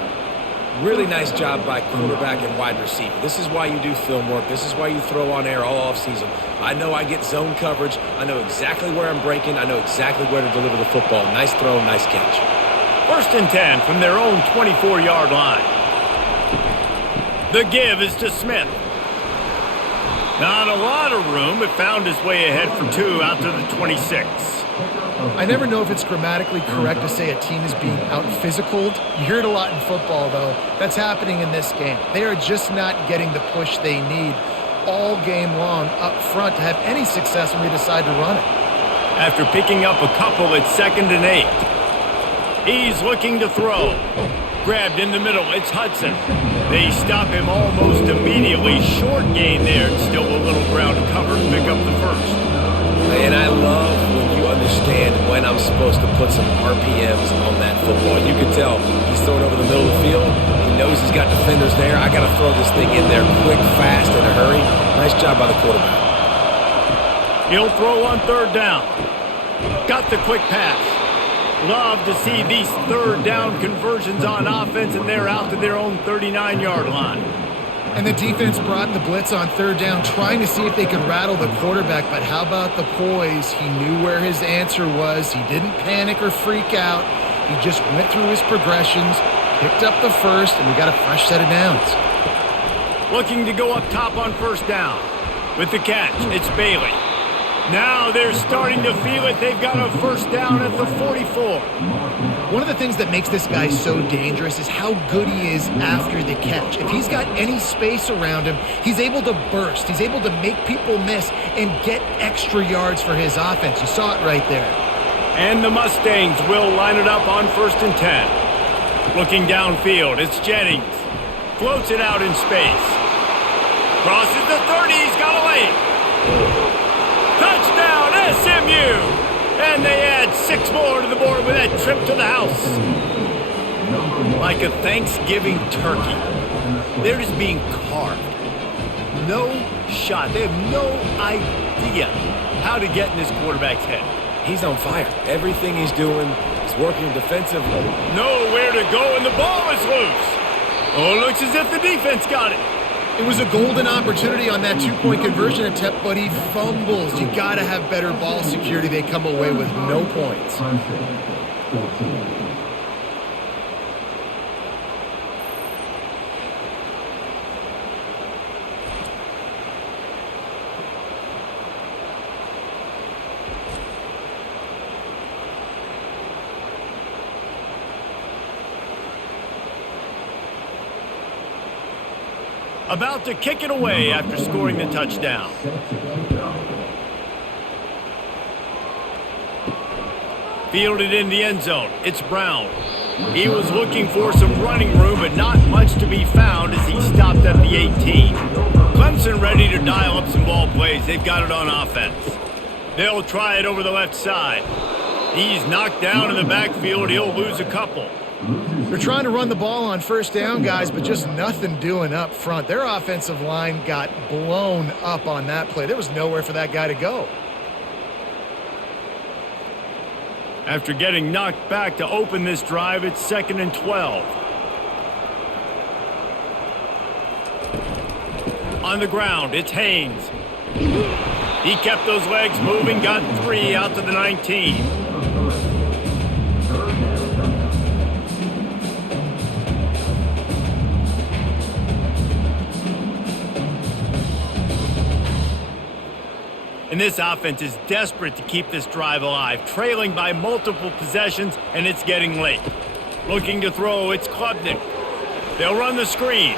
Really nice job by quarterback and wide receiver. This is why you do film work. This is why you throw on air all offseason. I know I get zone coverage. I know exactly where I'm breaking. I know exactly where to deliver the football. Nice throw, nice catch. 1st and 10 from their own 24-yard line. The give is to Smith. Not a lot of room, but found his way ahead for 2 out to the 26. I never know if it's grammatically correct to say a team is being out-physicaled. You hear it a lot in football, though. That's happening in this game. They are just not getting the push they need all game long up front to have any success when they decide to run it. After picking up a couple, it's 2nd and 8. He's looking to throw. Grabbed in the middle, it's Hudson. They stop him almost immediately. Short gain there. Still a little ground to cover to pick up the 1st. And I love when you understand when I'm supposed to put some RPMs on that football. You can tell he's throwing over the middle of the field. He knows he's got defenders there. I got to throw this thing in there quick, fast, in a hurry. Nice job by the quarterback. He'll throw on 3rd down. Got the quick pass. Love to see these 3rd down conversions on offense, and they're out to their own 39-yard line. And the defense brought the blitz on 3rd down, trying to see if they could rattle the quarterback. But how about the poise? He knew where his answer was. He didn't panic or freak out. He just went through his progressions, picked up the 1st, and we got a fresh set of downs. Looking to go up top on 1st down. With the catch, it's Bailey. Now they're starting to feel it. They've got a 1st down at the 44. One of the things that makes this guy so dangerous is how good he is after the catch. If he's got any space around him, he's able to burst. He's able to make people miss and get extra yards for his offense. You saw it right there. And the Mustangs will line it up on 1st and 10. Looking downfield, it's Jennings. Floats it out in space. Crosses the 30, he's got a lane. Touchdown, SMU! And they add 6 more to the board with that trip to the house. Like a Thanksgiving turkey. They're just being carved. No shot. They have no idea how to get in this quarterback's head. He's on fire. Everything he's doing is working defensively. Nowhere to go, and the ball is loose. Oh, it looks as if the defense got it. It was a golden opportunity on that 2-point conversion attempt, but he fumbles. You got to have better ball security. They come away with no points. About to kick it away after scoring the touchdown. Fielded in the end zone. It's Brown. He was looking for some running room, but not much to be found as he stopped at the 18. Clemson ready to dial up some ball plays. They've got it on offense. They'll try it over the left side. He's knocked down in the backfield. He'll lose a couple. They're trying to run the ball on first down, guys, but just nothing doing up front. Their offensive line got blown up on that play. There was nowhere for that guy to go. After getting knocked back to open this drive, it's 2nd and 12. On the ground, it's Haynes. He kept those legs moving, got 3 out to the 19. And this offense is desperate to keep this drive alive, trailing by multiple possessions, and it's getting late. Looking to throw, it's Klubnik. They'll run the screen.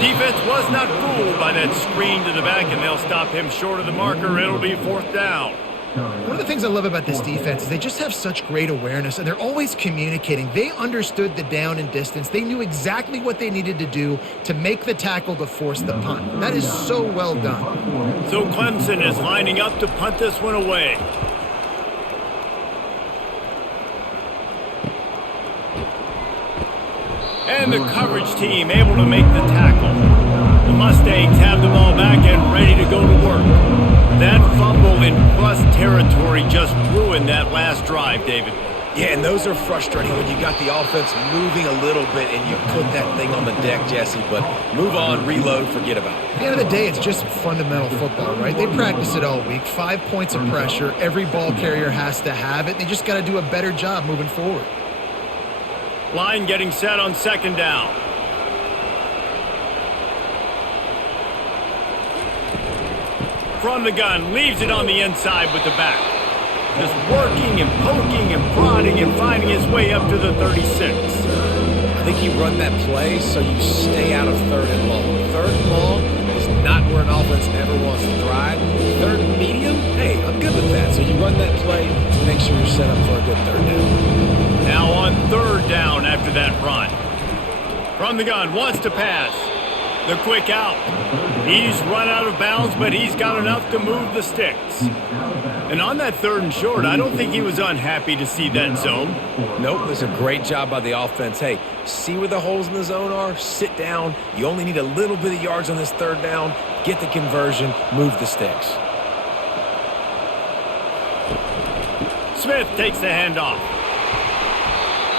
Defense was not fooled by that screen to the back, and they'll stop him short of the marker. It'll be 4th down. One of the things I love about this defense is they just have such great awareness, and they're always communicating. They understood the down and distance. They knew exactly what they needed to do to make the tackle to force the punt. That is so well done. So Clemson is lining up to punt this one away. And the coverage team able to make the tackle. The Mustangs have the ball back and ready to go to work. That fumble in plus territory just ruined that last drive, David. Yeah, and those are frustrating when you got the offense moving a little bit and you put that thing on the deck, Jesse. But move on, reload, forget about it. At the end of the day, it's just fundamental football, right? They practice it all week. 5 points of pressure. Every ball carrier has to have it. They just got to do a better job moving forward. Line getting set on 2nd down. From the gun, leaves it on the inside with the back. Just working and poking and prodding and finding his way up to the 36. I think you run that play so you stay out of 3rd and long. 3rd and long is not where an offense ever wants to thrive. 3rd and medium, hey, I'm good with that. So you run that play to make sure you're set up for a good 3rd down. Now on 3rd down after that run. From the gun, wants to pass. The quick out. He's run out of bounds, but he's got enough to move the sticks. And on that 3rd and short, I don't think he was unhappy to see that zone. Nope, it's a great job by the offense. Hey, see where the holes in the zone are, sit down. You only need a little bit of yards on this 3rd down. Get the conversion, move the sticks. Smith takes the handoff.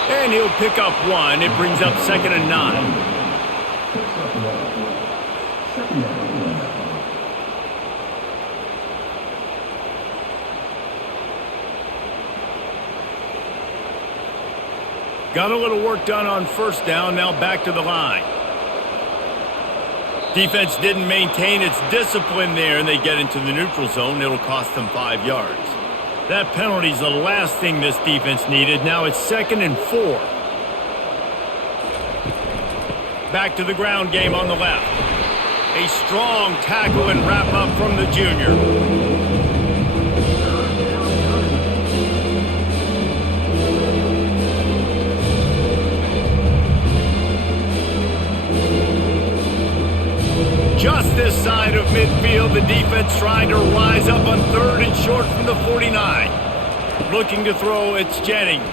And he'll pick up 1. It brings up 2nd and 9. Got a little work done on 1st down, now back to the line. Defense didn't maintain its discipline there, and they get into the neutral zone. It'll cost them 5 yards. That penalty's the last thing this defense needed. Now it's 2nd and 4. Back to the ground game on the left. A strong tackle and wrap up from the junior. Just this side of midfield, the defense trying to rise up on 3rd and short from the 49. Looking to throw, it's Jennings.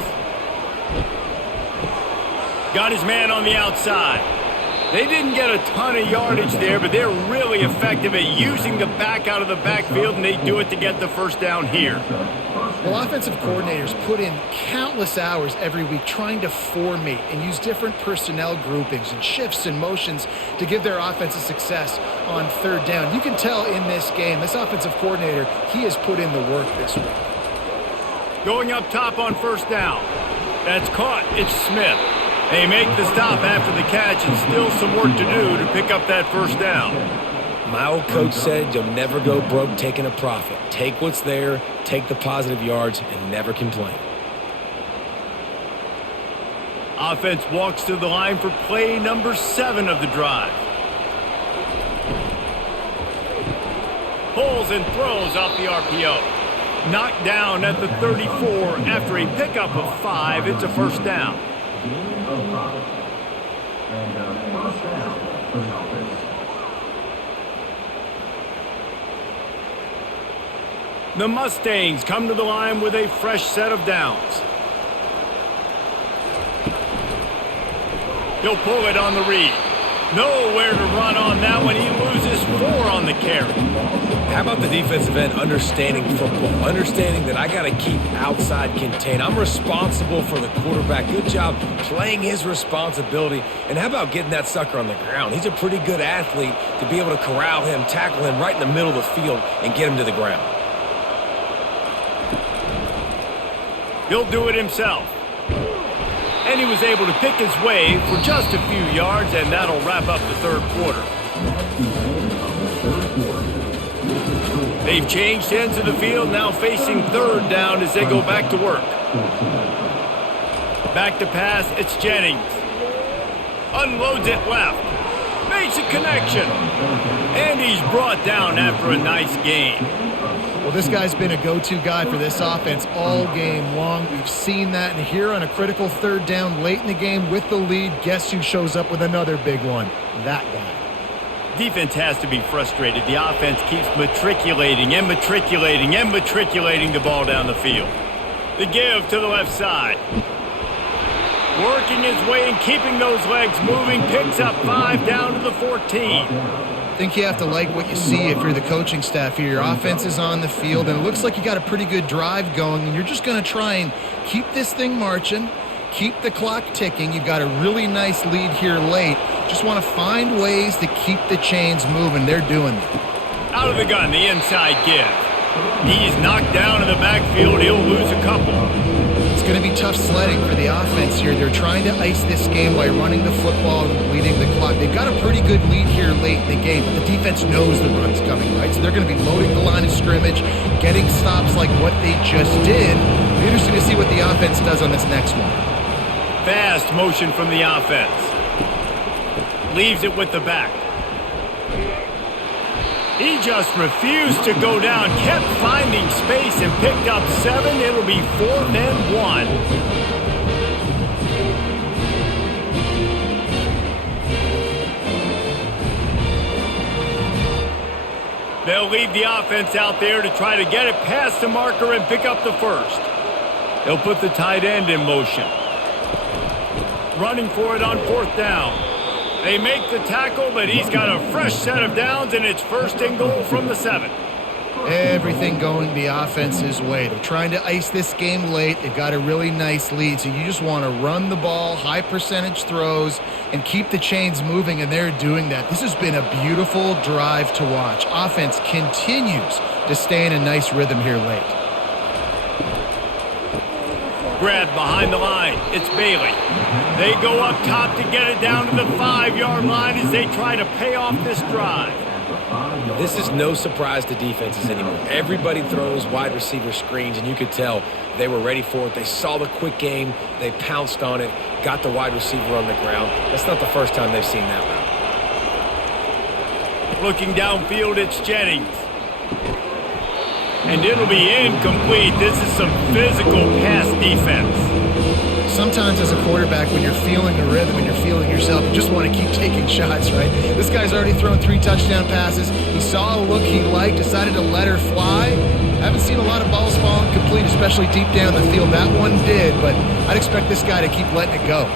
Got his man on the outside. They didn't get a ton of yardage there, but they're really effective at using the back out of the backfield, and they do it to get the 1st down here. Well, offensive coordinators put in countless hours every week trying to formate and use different personnel groupings and shifts and motions to give their offense a success on 3rd down. You can tell in this game, this offensive coordinator, he has put in the work this week. Going up top on 1st down. That's caught. It's Smith. They make the stop after the catch, and still some work to do to pick up that 1st down. My old coach said you'll never go broke taking a profit. Take what's there, take the positive yards, and never complain. Offense walks to the line for play number 7 of the drive. Pulls and throws off the RPO. Knocked down at the 34 after a pickup of 5. It's a first down. The Mustangs come to the line with a fresh set of downs. He'll pull it on the read. Nowhere to run on that one. He loses 4 on the carry. How about the defensive end understanding football, understanding that I got to keep outside contained. I'm responsible for the quarterback. Good job playing his responsibility. And how about getting that sucker on the ground? He's a pretty good athlete to be able to corral him, tackle him right in the middle of the field, and get him to the ground. He'll do it himself. And he was able to pick his way for just a few yards, and that'll wrap up the third quarter. They've changed ends of the field, now facing third down as they go back to work. Back to pass, it's Jennings. Unloads it left. Makes a connection. And he's brought down after a nice gain. Well, this guy's been a go-to guy for this offense all game long. We've seen that, and here on a critical third down late in the game with the lead, guess who shows up with another big one? That guy. Defense has to be frustrated. The offense keeps matriculating and matriculating and matriculating the ball down the field. The give to the left side. Working his way and keeping those legs moving. Picks up 5 down to the 14. I think you have to like what you see if you're the coaching staff here. Your offense is on the field, and it looks like you got a pretty good drive going, and you're just going to try and keep this thing marching, keep the clock ticking. You've got a really nice lead here late. Just want to find ways to keep the chains moving. They're doing that. Out of the gun, the inside give. He's knocked down in the backfield. He'll lose a couple. It's going to be tough sledding for the offense here. They're trying to ice this game by running the football and bleeding the clock. They've got a pretty good lead here late in the game, but the defense knows the run's coming, right? So they're going to be loading the line of scrimmage, getting stops like what they just did. It'll be interesting to see what the offense does on this next one. Fast motion from the offense. Leaves it with the back. He just refused to go down, kept finding space and picked up 7. It'll be 4th and 1. They'll leave the offense out there to try to get it past the marker and pick up the first. They'll put the tight end in motion. Running for it on 4th down. They make the tackle, but he's got a fresh set of downs, and it's 1st and goal from the 7. Everything going the offense's way. They're trying to ice this game late. They've got a really nice lead, so you just want to run the ball, high percentage throws, and keep the chains moving, and they're doing that. This has been a beautiful drive to watch. Offense continues to stay in a nice rhythm here late. Grabbed behind the line. It's Bailey. They go up top to get it down to the 5-yard line as they try to pay off this drive. This is no surprise to defenses anymore. Everybody throws wide receiver screens, and you could tell they were ready for it. They saw the quick game. They pounced on it, got the wide receiver on the ground. That's not the first time they've seen that route. Looking downfield, it's Jennings. And it'll be incomplete. This is some physical pass defense. Sometimes as a quarterback, when you're feeling a rhythm and you're feeling yourself, you just want to keep taking shots, right? This guy's already thrown 3 touchdown passes. He saw a look he liked, decided to let her fly. I haven't seen a lot of balls fall incomplete, especially deep down the field. That one did, but I'd expect this guy to keep letting it go.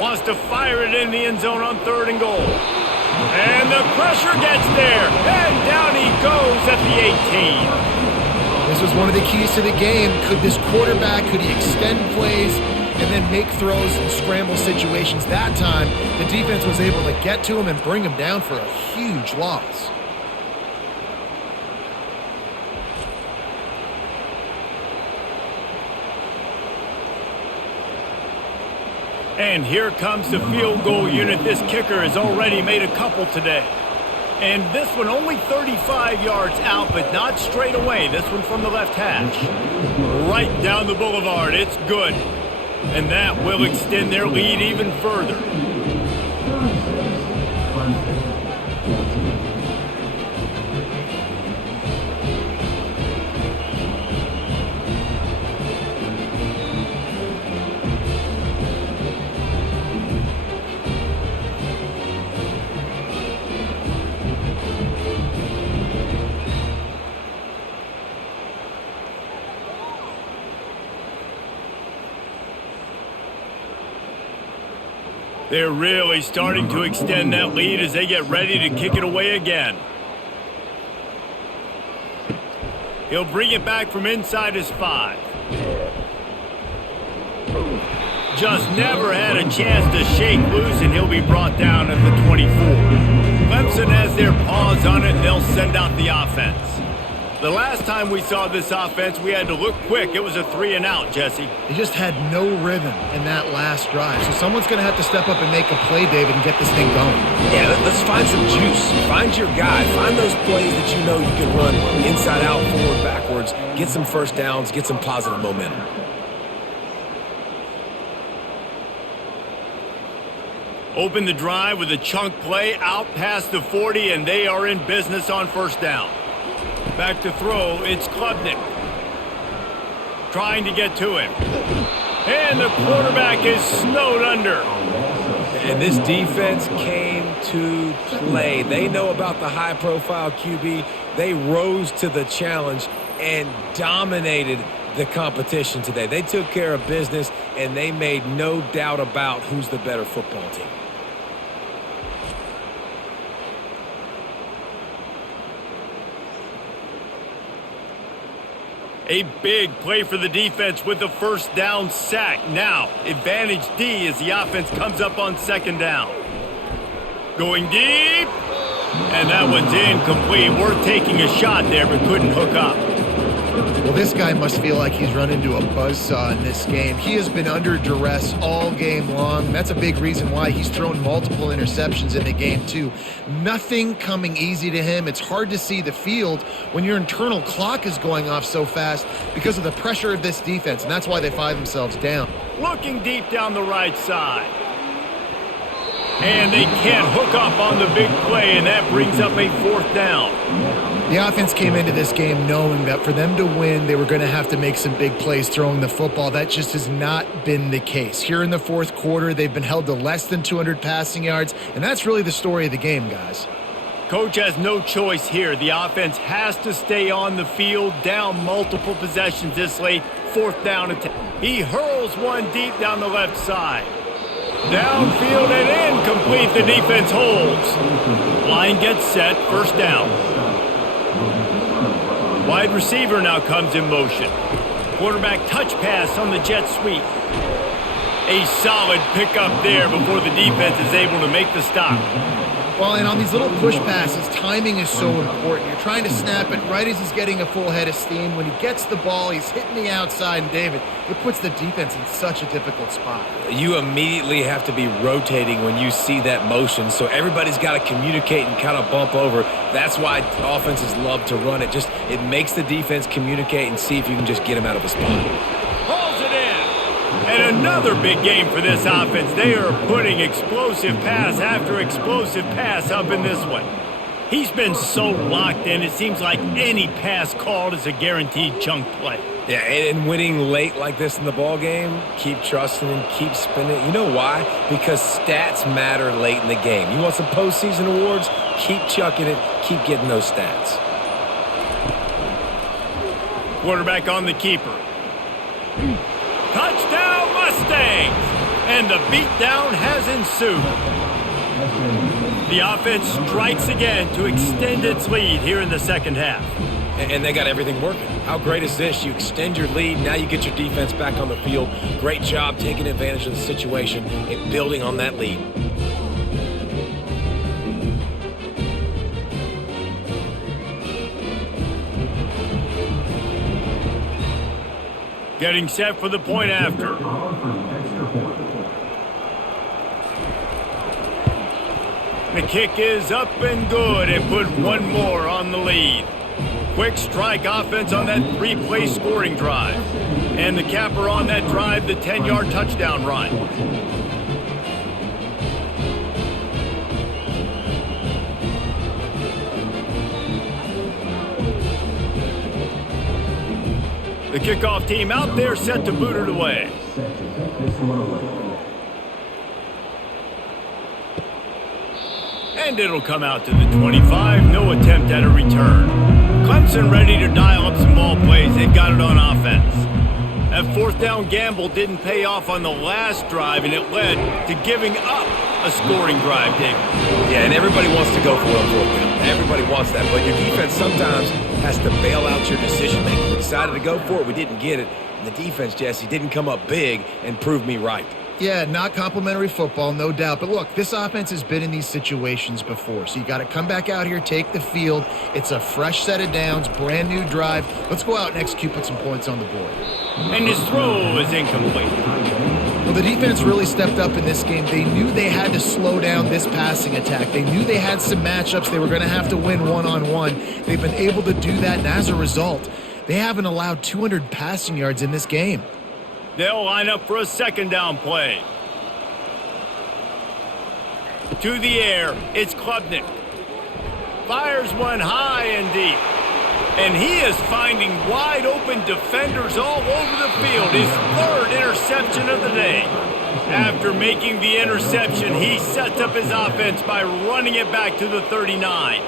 Wants to fire it in the end zone on 3rd and goal. And the pressure gets there. And down he goes at the 18. This was one of the keys to the game. Could this quarterback, could he extend plays and then make throws in scramble situations? That time, the defense was able to get to him and bring him down for a huge loss. And here comes the field goal unit. This kicker has already made a couple today. And this one only 35 yards out, but not straight away. This one from the left hash. Right down the boulevard. It's good. And that will extend their lead even further. They're really starting to extend that lead as they get ready to kick it away again. He'll bring it back from inside his 5. Just never had a chance to shake loose, and he'll be brought down at the 24. Clemson has their paws on it, and they'll send out the offense. The last time we saw this offense, we had to look quick. It was a 3-and-out, Jesse. He just had no rhythm in that last drive. So someone's going to have to step up and make a play, David, and get this thing going. Yeah, let's find some juice. Find your guy. Find those plays that you know you can run inside out, forward, backwards. Get some first downs. Get some positive momentum. Open the drive with a chunk play out past the 40, and they are in business on first down. Back to throw, it's Klubnik. Trying to get to him. And the quarterback is snowed under. And this defense came to play. They know about the high-profile QB. They rose to the challenge and dominated the competition today. They took care of business, and they made no doubt about who's the better football team. A big play for the defense with the first down sack. Now, advantage D as the offense comes up on second down. Going deep. And that one's incomplete. Worth taking a shot there, but couldn't hook up. Well, this guy must feel like he's run into a buzzsaw in this game. He has been under duress all game long. That's a big reason why he's thrown multiple interceptions in the game, too. Nothing coming easy to him. It's hard to see the field when your internal clock is going off so fast because of the pressure of this defense, and that's why they find themselves down. Looking deep down the right side. And they can't hook up on the big play, and that brings up a fourth down. The offense came into this game knowing that for them to win, they were going to have to make some big plays throwing the football. That just has not been the case. Here in the fourth quarter, they've been held to less than 200 passing yards, and that's really the story of the game, guys. Coach has no choice here. The offense has to stay on the field, down multiple possessions this late. Fourth down attempt. He hurls one deep down the left side. Downfield and incomplete. The defense holds. Line gets set. First down. Wide receiver now comes in motion. Quarterback touch pass on the jet sweep. A solid pickup there before the defense is able to make the stop. Well, and on these little push passes, timing is so important. You're trying to snap it right as he's getting a full head of steam. When he gets the ball, he's hitting the outside, and David, it puts the defense in such a difficult spot. You immediately have to be rotating when you see that motion, so everybody's got to communicate and kind of bump over. That's why offenses love to run it. It makes the defense communicate and see if you can just get him out of a spot. And another big game for this offense. They are putting explosive pass after explosive pass up in this one. He's been so locked in, it seems like any pass called is a guaranteed chunk play. Yeah, and winning late like this in the ball game, keep trusting and keep spinning. You know why? Because stats matter late in the game. You want some postseason awards? Keep chucking it. Keep getting those stats. Quarterback on the keeper. Touchdown Mustangs! And the beatdown has ensued. The offense strikes again to extend its lead here in the second half. And they got everything working. How great is this? You extend your lead, now you get your defense back on the field. Great job taking advantage of the situation and building on that lead. Getting set for the point after. The kick is up and good and put one more on the lead. Quick strike offense on that 3-play scoring drive. And the capper on that drive, the 10-yard touchdown run. The kickoff team out there set to boot it away. And it'll come out to the 25. No attempt at a return. Clemson ready to dial up some ball plays. They've got it on offense. That fourth down gamble didn't pay off on the last drive, and it led to giving up a scoring drive, David. Yeah, and everybody wants to go for it on fourth down. Everybody wants that, but your defense sometimes has to bail out your decision-making. We decided to go for it. We didn't get it. And the defense, Jesse, didn't come up big and prove me right. Yeah, not complimentary football, no doubt. But look, this offense has been in these situations before. So you got to come back out here, take the field. It's a fresh set of downs, brand new drive. Let's go out and execute, put some points on the board. And his throw is incomplete. Well, the defense really stepped up in this game. They knew they had to slow down this passing attack. They knew they had some matchups they were going to have to win one-on-one. They've been able to do that, and as a result, they haven't allowed 200 passing yards in this game. They'll line up for a second down play. To the air, it's Klubnik. Fires one high and deep. And he is finding wide open defenders all over the field. His third interception of the day. After making the interception, he sets up his offense by running it back to the 39.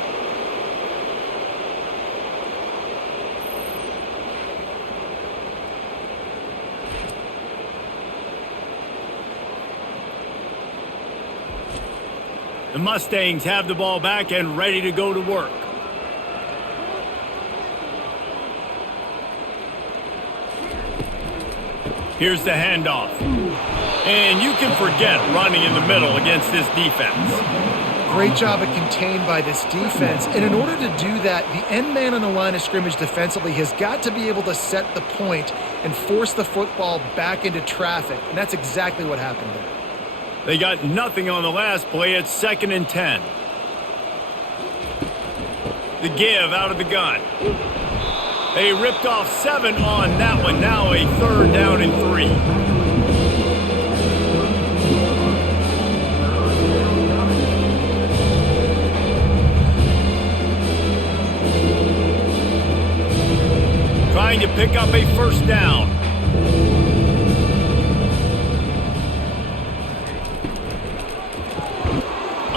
The Mustangs have the ball back and ready to go to work. Here's the handoff. And you can forget running in the middle against this defense. Great job of contained by this defense. And in order to do that, the end man on the line of scrimmage defensively has got to be able to set the point and force the football back into traffic. And that's exactly what happened there. They got nothing on the last play. It's 2nd and 10. The give out of the gun. They ripped off 7 on that one. Now a 3rd down and 3. Trying to pick up a 1st down.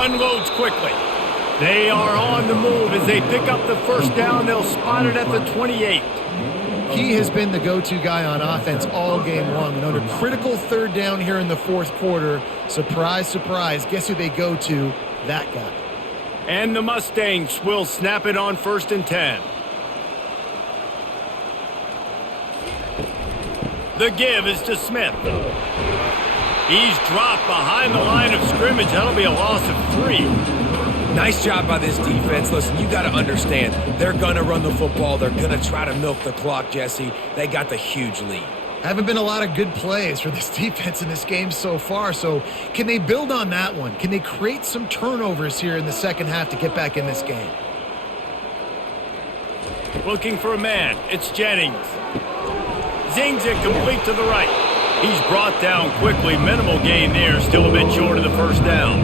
Unloads quickly. They are on the move as they pick up the 1st down. They'll spot it at the 28. He has been the go-to guy on offense all game long. And under critical 3rd down here in the 4th quarter, surprise, surprise, guess who they go to? That guy. And the Mustangs will snap it on 1st and 10. The give is to Smith. He's dropped behind the line of scrimmage. That'll be a loss of 3. Nice job by this defense. Listen, you got to understand, they're going to run the football. They're going to try to milk the clock, Jesse. They got the huge lead. Haven't been a lot of good plays for this defense in this game so far. So can they build on that one? Can they create some turnovers here in the second half to get back in this game? Looking for a man. It's Jennings. Zings it complete to the right. He's brought down quickly. Minimal gain there. Still a bit short of the 1st down.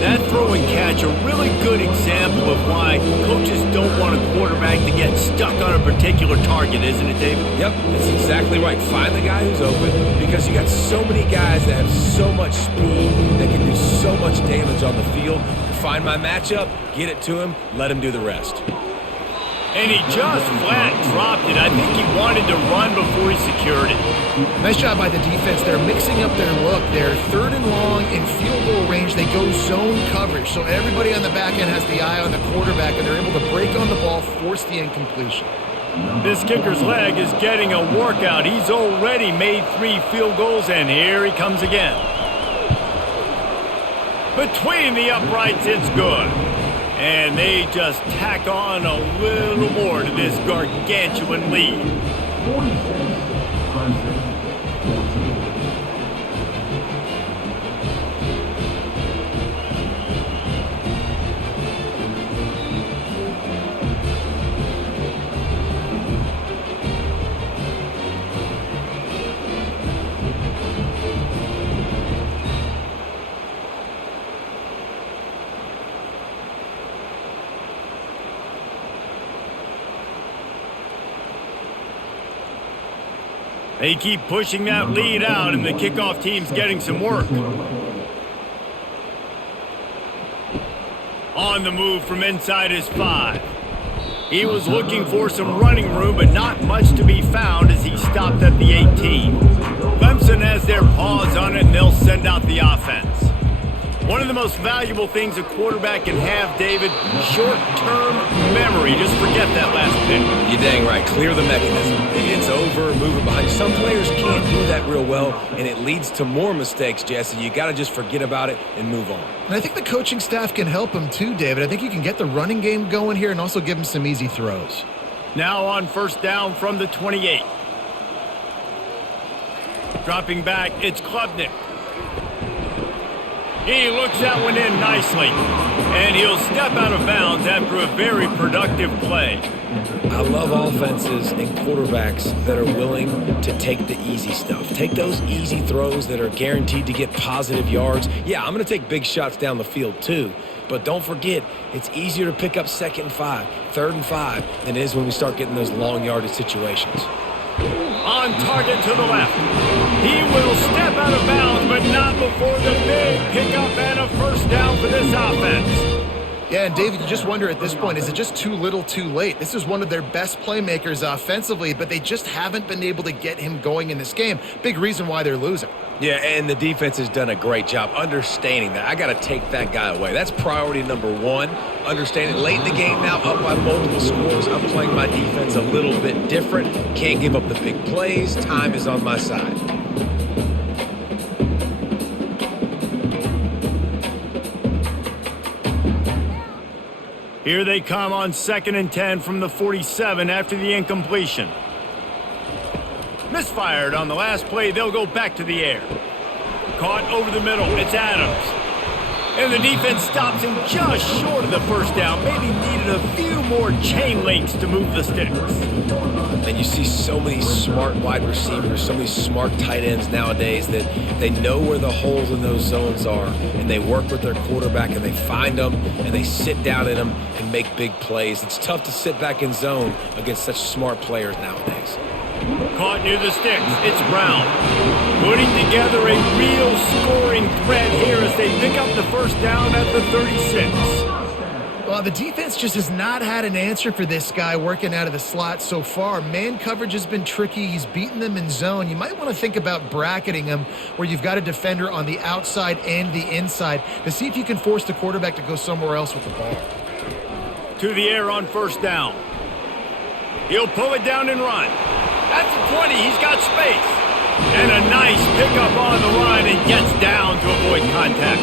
That throw and catch, a really good example of why coaches don't want a quarterback to get stuck on a particular target, isn't it, David? Yep, that's exactly right. Find the guy who's open because you got so many guys that have so much speed that can do so much damage on the field. Find my matchup, get it to him, let him do the rest. And he just flat dropped it. I think he wanted to run before he secured it. Nice job by the defense. They're mixing up their look. They're 3rd and long in field goal range. They go zone coverage. So everybody on the back end has the eye on the quarterback, and they're able to break on the ball, force the incompletion. This kicker's leg is getting a workout. He's already made 3 field goals, and here he comes again. Between the uprights, it's good. And they just tack on a little more to this gargantuan lead. They keep pushing that lead out, and the kickoff team's getting some work. On the move from inside his 5. He was looking for some running room, but not much to be found as he stopped at the 18. Clemson has their paws on it, and they'll send out the offense. One of the most valuable things a quarterback can have, David, short-term memory. Just forget that last pick. You're dang right. Clear the mechanism. It's over, move it behind you. Some players can't do that real well, and it leads to more mistakes, Jesse. You got to just forget about it and move on. And I think the coaching staff can help him too, David. I think you can get the running game going here and also give him some easy throws. Now on first down from the 28. Dropping back, it's Klubnik. He looks that one in nicely, and he'll step out of bounds after a very productive play. I love offenses and quarterbacks that are willing to take the easy stuff. Take those easy throws that are guaranteed to get positive yards. Yeah, I'm going to take big shots down the field too, but don't forget, it's easier to pick up 2nd and 5, 3rd and 5 than it is when we start getting those long yardage situations. On target to the left. He will step out of bounds, but not before the big pickup and a first down for this offense. Yeah, and David, you just wonder at this point, is it just too little too late? This is one of their best playmakers offensively, but they just haven't been able to get him going in this game. Big reason why they're losing. Yeah, and the defense has done a great job understanding that. I got to take that guy away. That's priority number one. Understanding late in the game now, up by multiple scores. I'm playing my defense a little bit different. Can't give up the big plays. Time is on my side. Here they come on 2nd and 10 from the 47 after the incompletion. Misfired on the last play. They'll go back to the air. Caught over the middle. It's Adams. And the defense stops him just short of the first down. Maybe needed a few more chain links to move the sticks. And you see so many smart wide receivers, so many smart tight ends nowadays that they know where the holes in those zones are, and they work with their quarterback, and they find them, and they sit down in them and make big plays. It's tough to sit back in zone against such smart players nowadays. Caught near the sticks. It's Brown. Putting together a real scoring threat here as they pick up the first down at the 36. Well, the defense just has not had an answer for this guy working out of the slot so far. Man coverage has been tricky. He's beaten them in zone. You might want to think about bracketing him where you've got a defender on the outside and the inside to see if you can force the quarterback to go somewhere else with the ball. To the air on first down. He'll pull it down and run. That's the 20. He's got space. And a nice pickup on the line and gets down to avoid contact.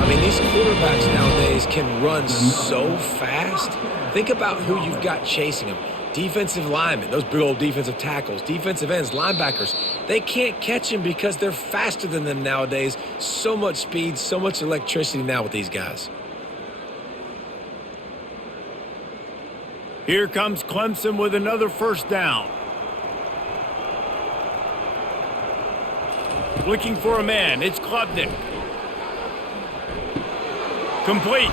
I mean, these quarterbacks nowadays can run so fast. Think about who you've got chasing them. Defensive linemen, those big old defensive tackles, defensive ends, linebackers. They can't catch him because they're faster than them nowadays. So much speed, so much electricity now with these guys. Here comes Clemson with another first down. Looking for a man. It's Klubnik. Complete.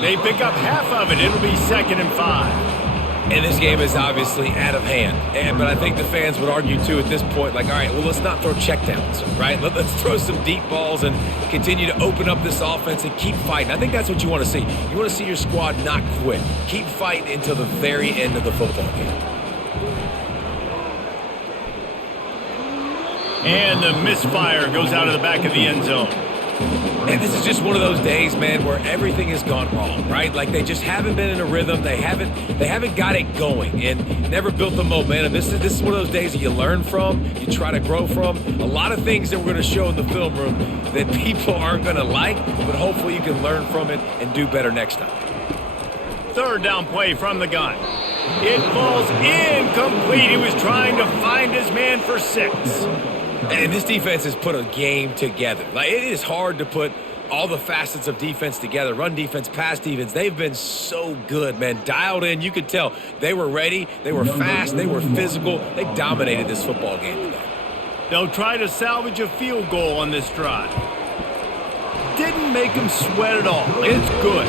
They pick up half of it. It'll be 2nd and 5. And this game is obviously out of hand. But I think the fans would argue, too, at this point, like, all right, well, let's not throw checkdowns, right? Let's throw some deep balls and continue to open up this offense and keep fighting. I think that's what you want to see. You want to see your squad not quit. Keep fighting until the very end of the football game. And the misfire goes out of the back of the end zone. And this is just one of those days, man, where everything has gone wrong, right? Like they just haven't been in a rhythm. They haven't got it going and never built the momentum. This is one of those days that you learn from, you try to grow from. A lot of things that we're going to show in the film room that people aren't going to like, but hopefully you can learn from it and do better next time. Third down play from the gun. It falls incomplete. He was trying to find his man for 6. And this defense has put a game together. Like, it is hard to put all the facets of defense together. Run defense, pass defense. They've been so good, man. Dialed in. You could tell they were ready. They were fast. They were physical. They dominated this football game today. They'll try to salvage a field goal on this drive. Didn't make them sweat at all. It's good.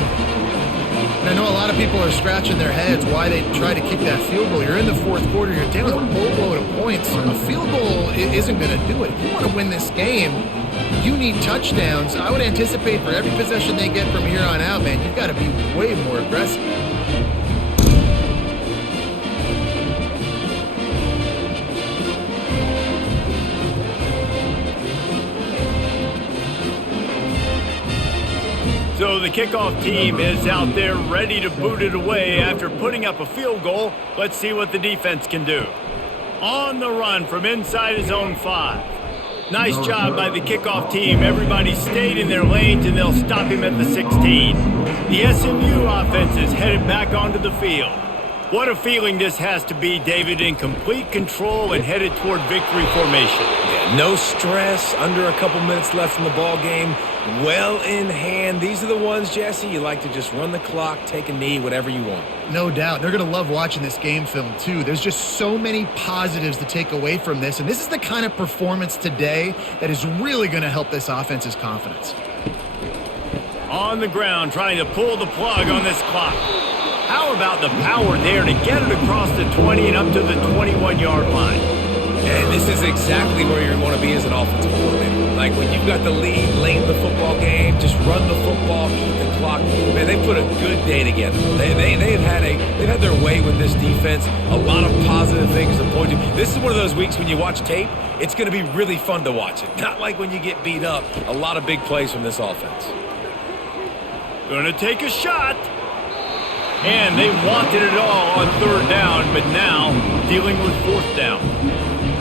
And I know a lot of people are scratching their heads why they try to kick that field goal. You're in the fourth quarter. You're down a boatload of points. A field goal isn't going to do it. If you want to win this game, you need touchdowns. I would anticipate for every possession they get from here on out, man, you've got to be way more aggressive. So the kickoff team is out there ready to boot it away after putting up a field goal. Let's see what the defense can do. On the run from inside his own 5. Nice job by the kickoff team. Everybody stayed in their lanes, and they'll stop him at the 16. The SMU offense is headed back onto the field. What a feeling this has to be, David, in complete control and headed toward victory formation. Yeah, no stress, under a couple minutes left in the ball game, well in hand. These are the ones, Jesse, you like to just run the clock, take a knee, whatever you want. No doubt. They're going to love watching this game film, too. There's just so many positives to take away from this, and this is the kind of performance today that is really going to help this offense's confidence. On the ground, trying to pull the plug on this clock. How about the power there to get it across the 20 and up to the 21-yard line? And this is exactly where you want to be as an offensive coordinator. Like when you've got the lead late in the football game, just run the football, eat the clock. Man, they put a good day together. They've had their way with this defense. A lot of positive things to point to. This is one of those weeks when you watch tape, it's going to be really fun to watch it. Not like when you get beat up. A lot of big plays from this offense. Going to take a shot. And they wanted it all on 3rd down, but now dealing with 4th down.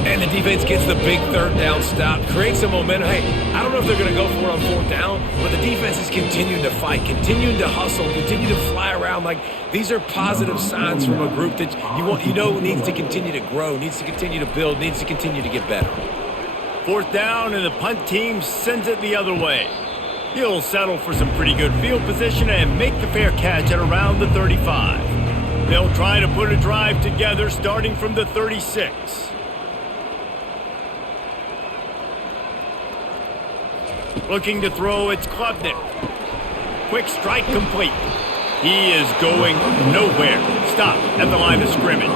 And the defense gets the big 3rd down stop, creates some momentum. Hey, I don't know if they're going to go for it on 4th down, but the defense is continuing to fight, continuing to hustle, continue to fly around. Like, these are positive signs from a group that needs to continue to grow, needs to continue to build, needs to continue to get better. 4th down, and the punt team sends it the other way. He'll settle for some pretty good field position and make the fair catch at around the 35. They'll try to put a drive together starting from the 36. Looking to throw, it's Klubnik. Quick strike complete. He is going nowhere. Stop at the line of scrimmage.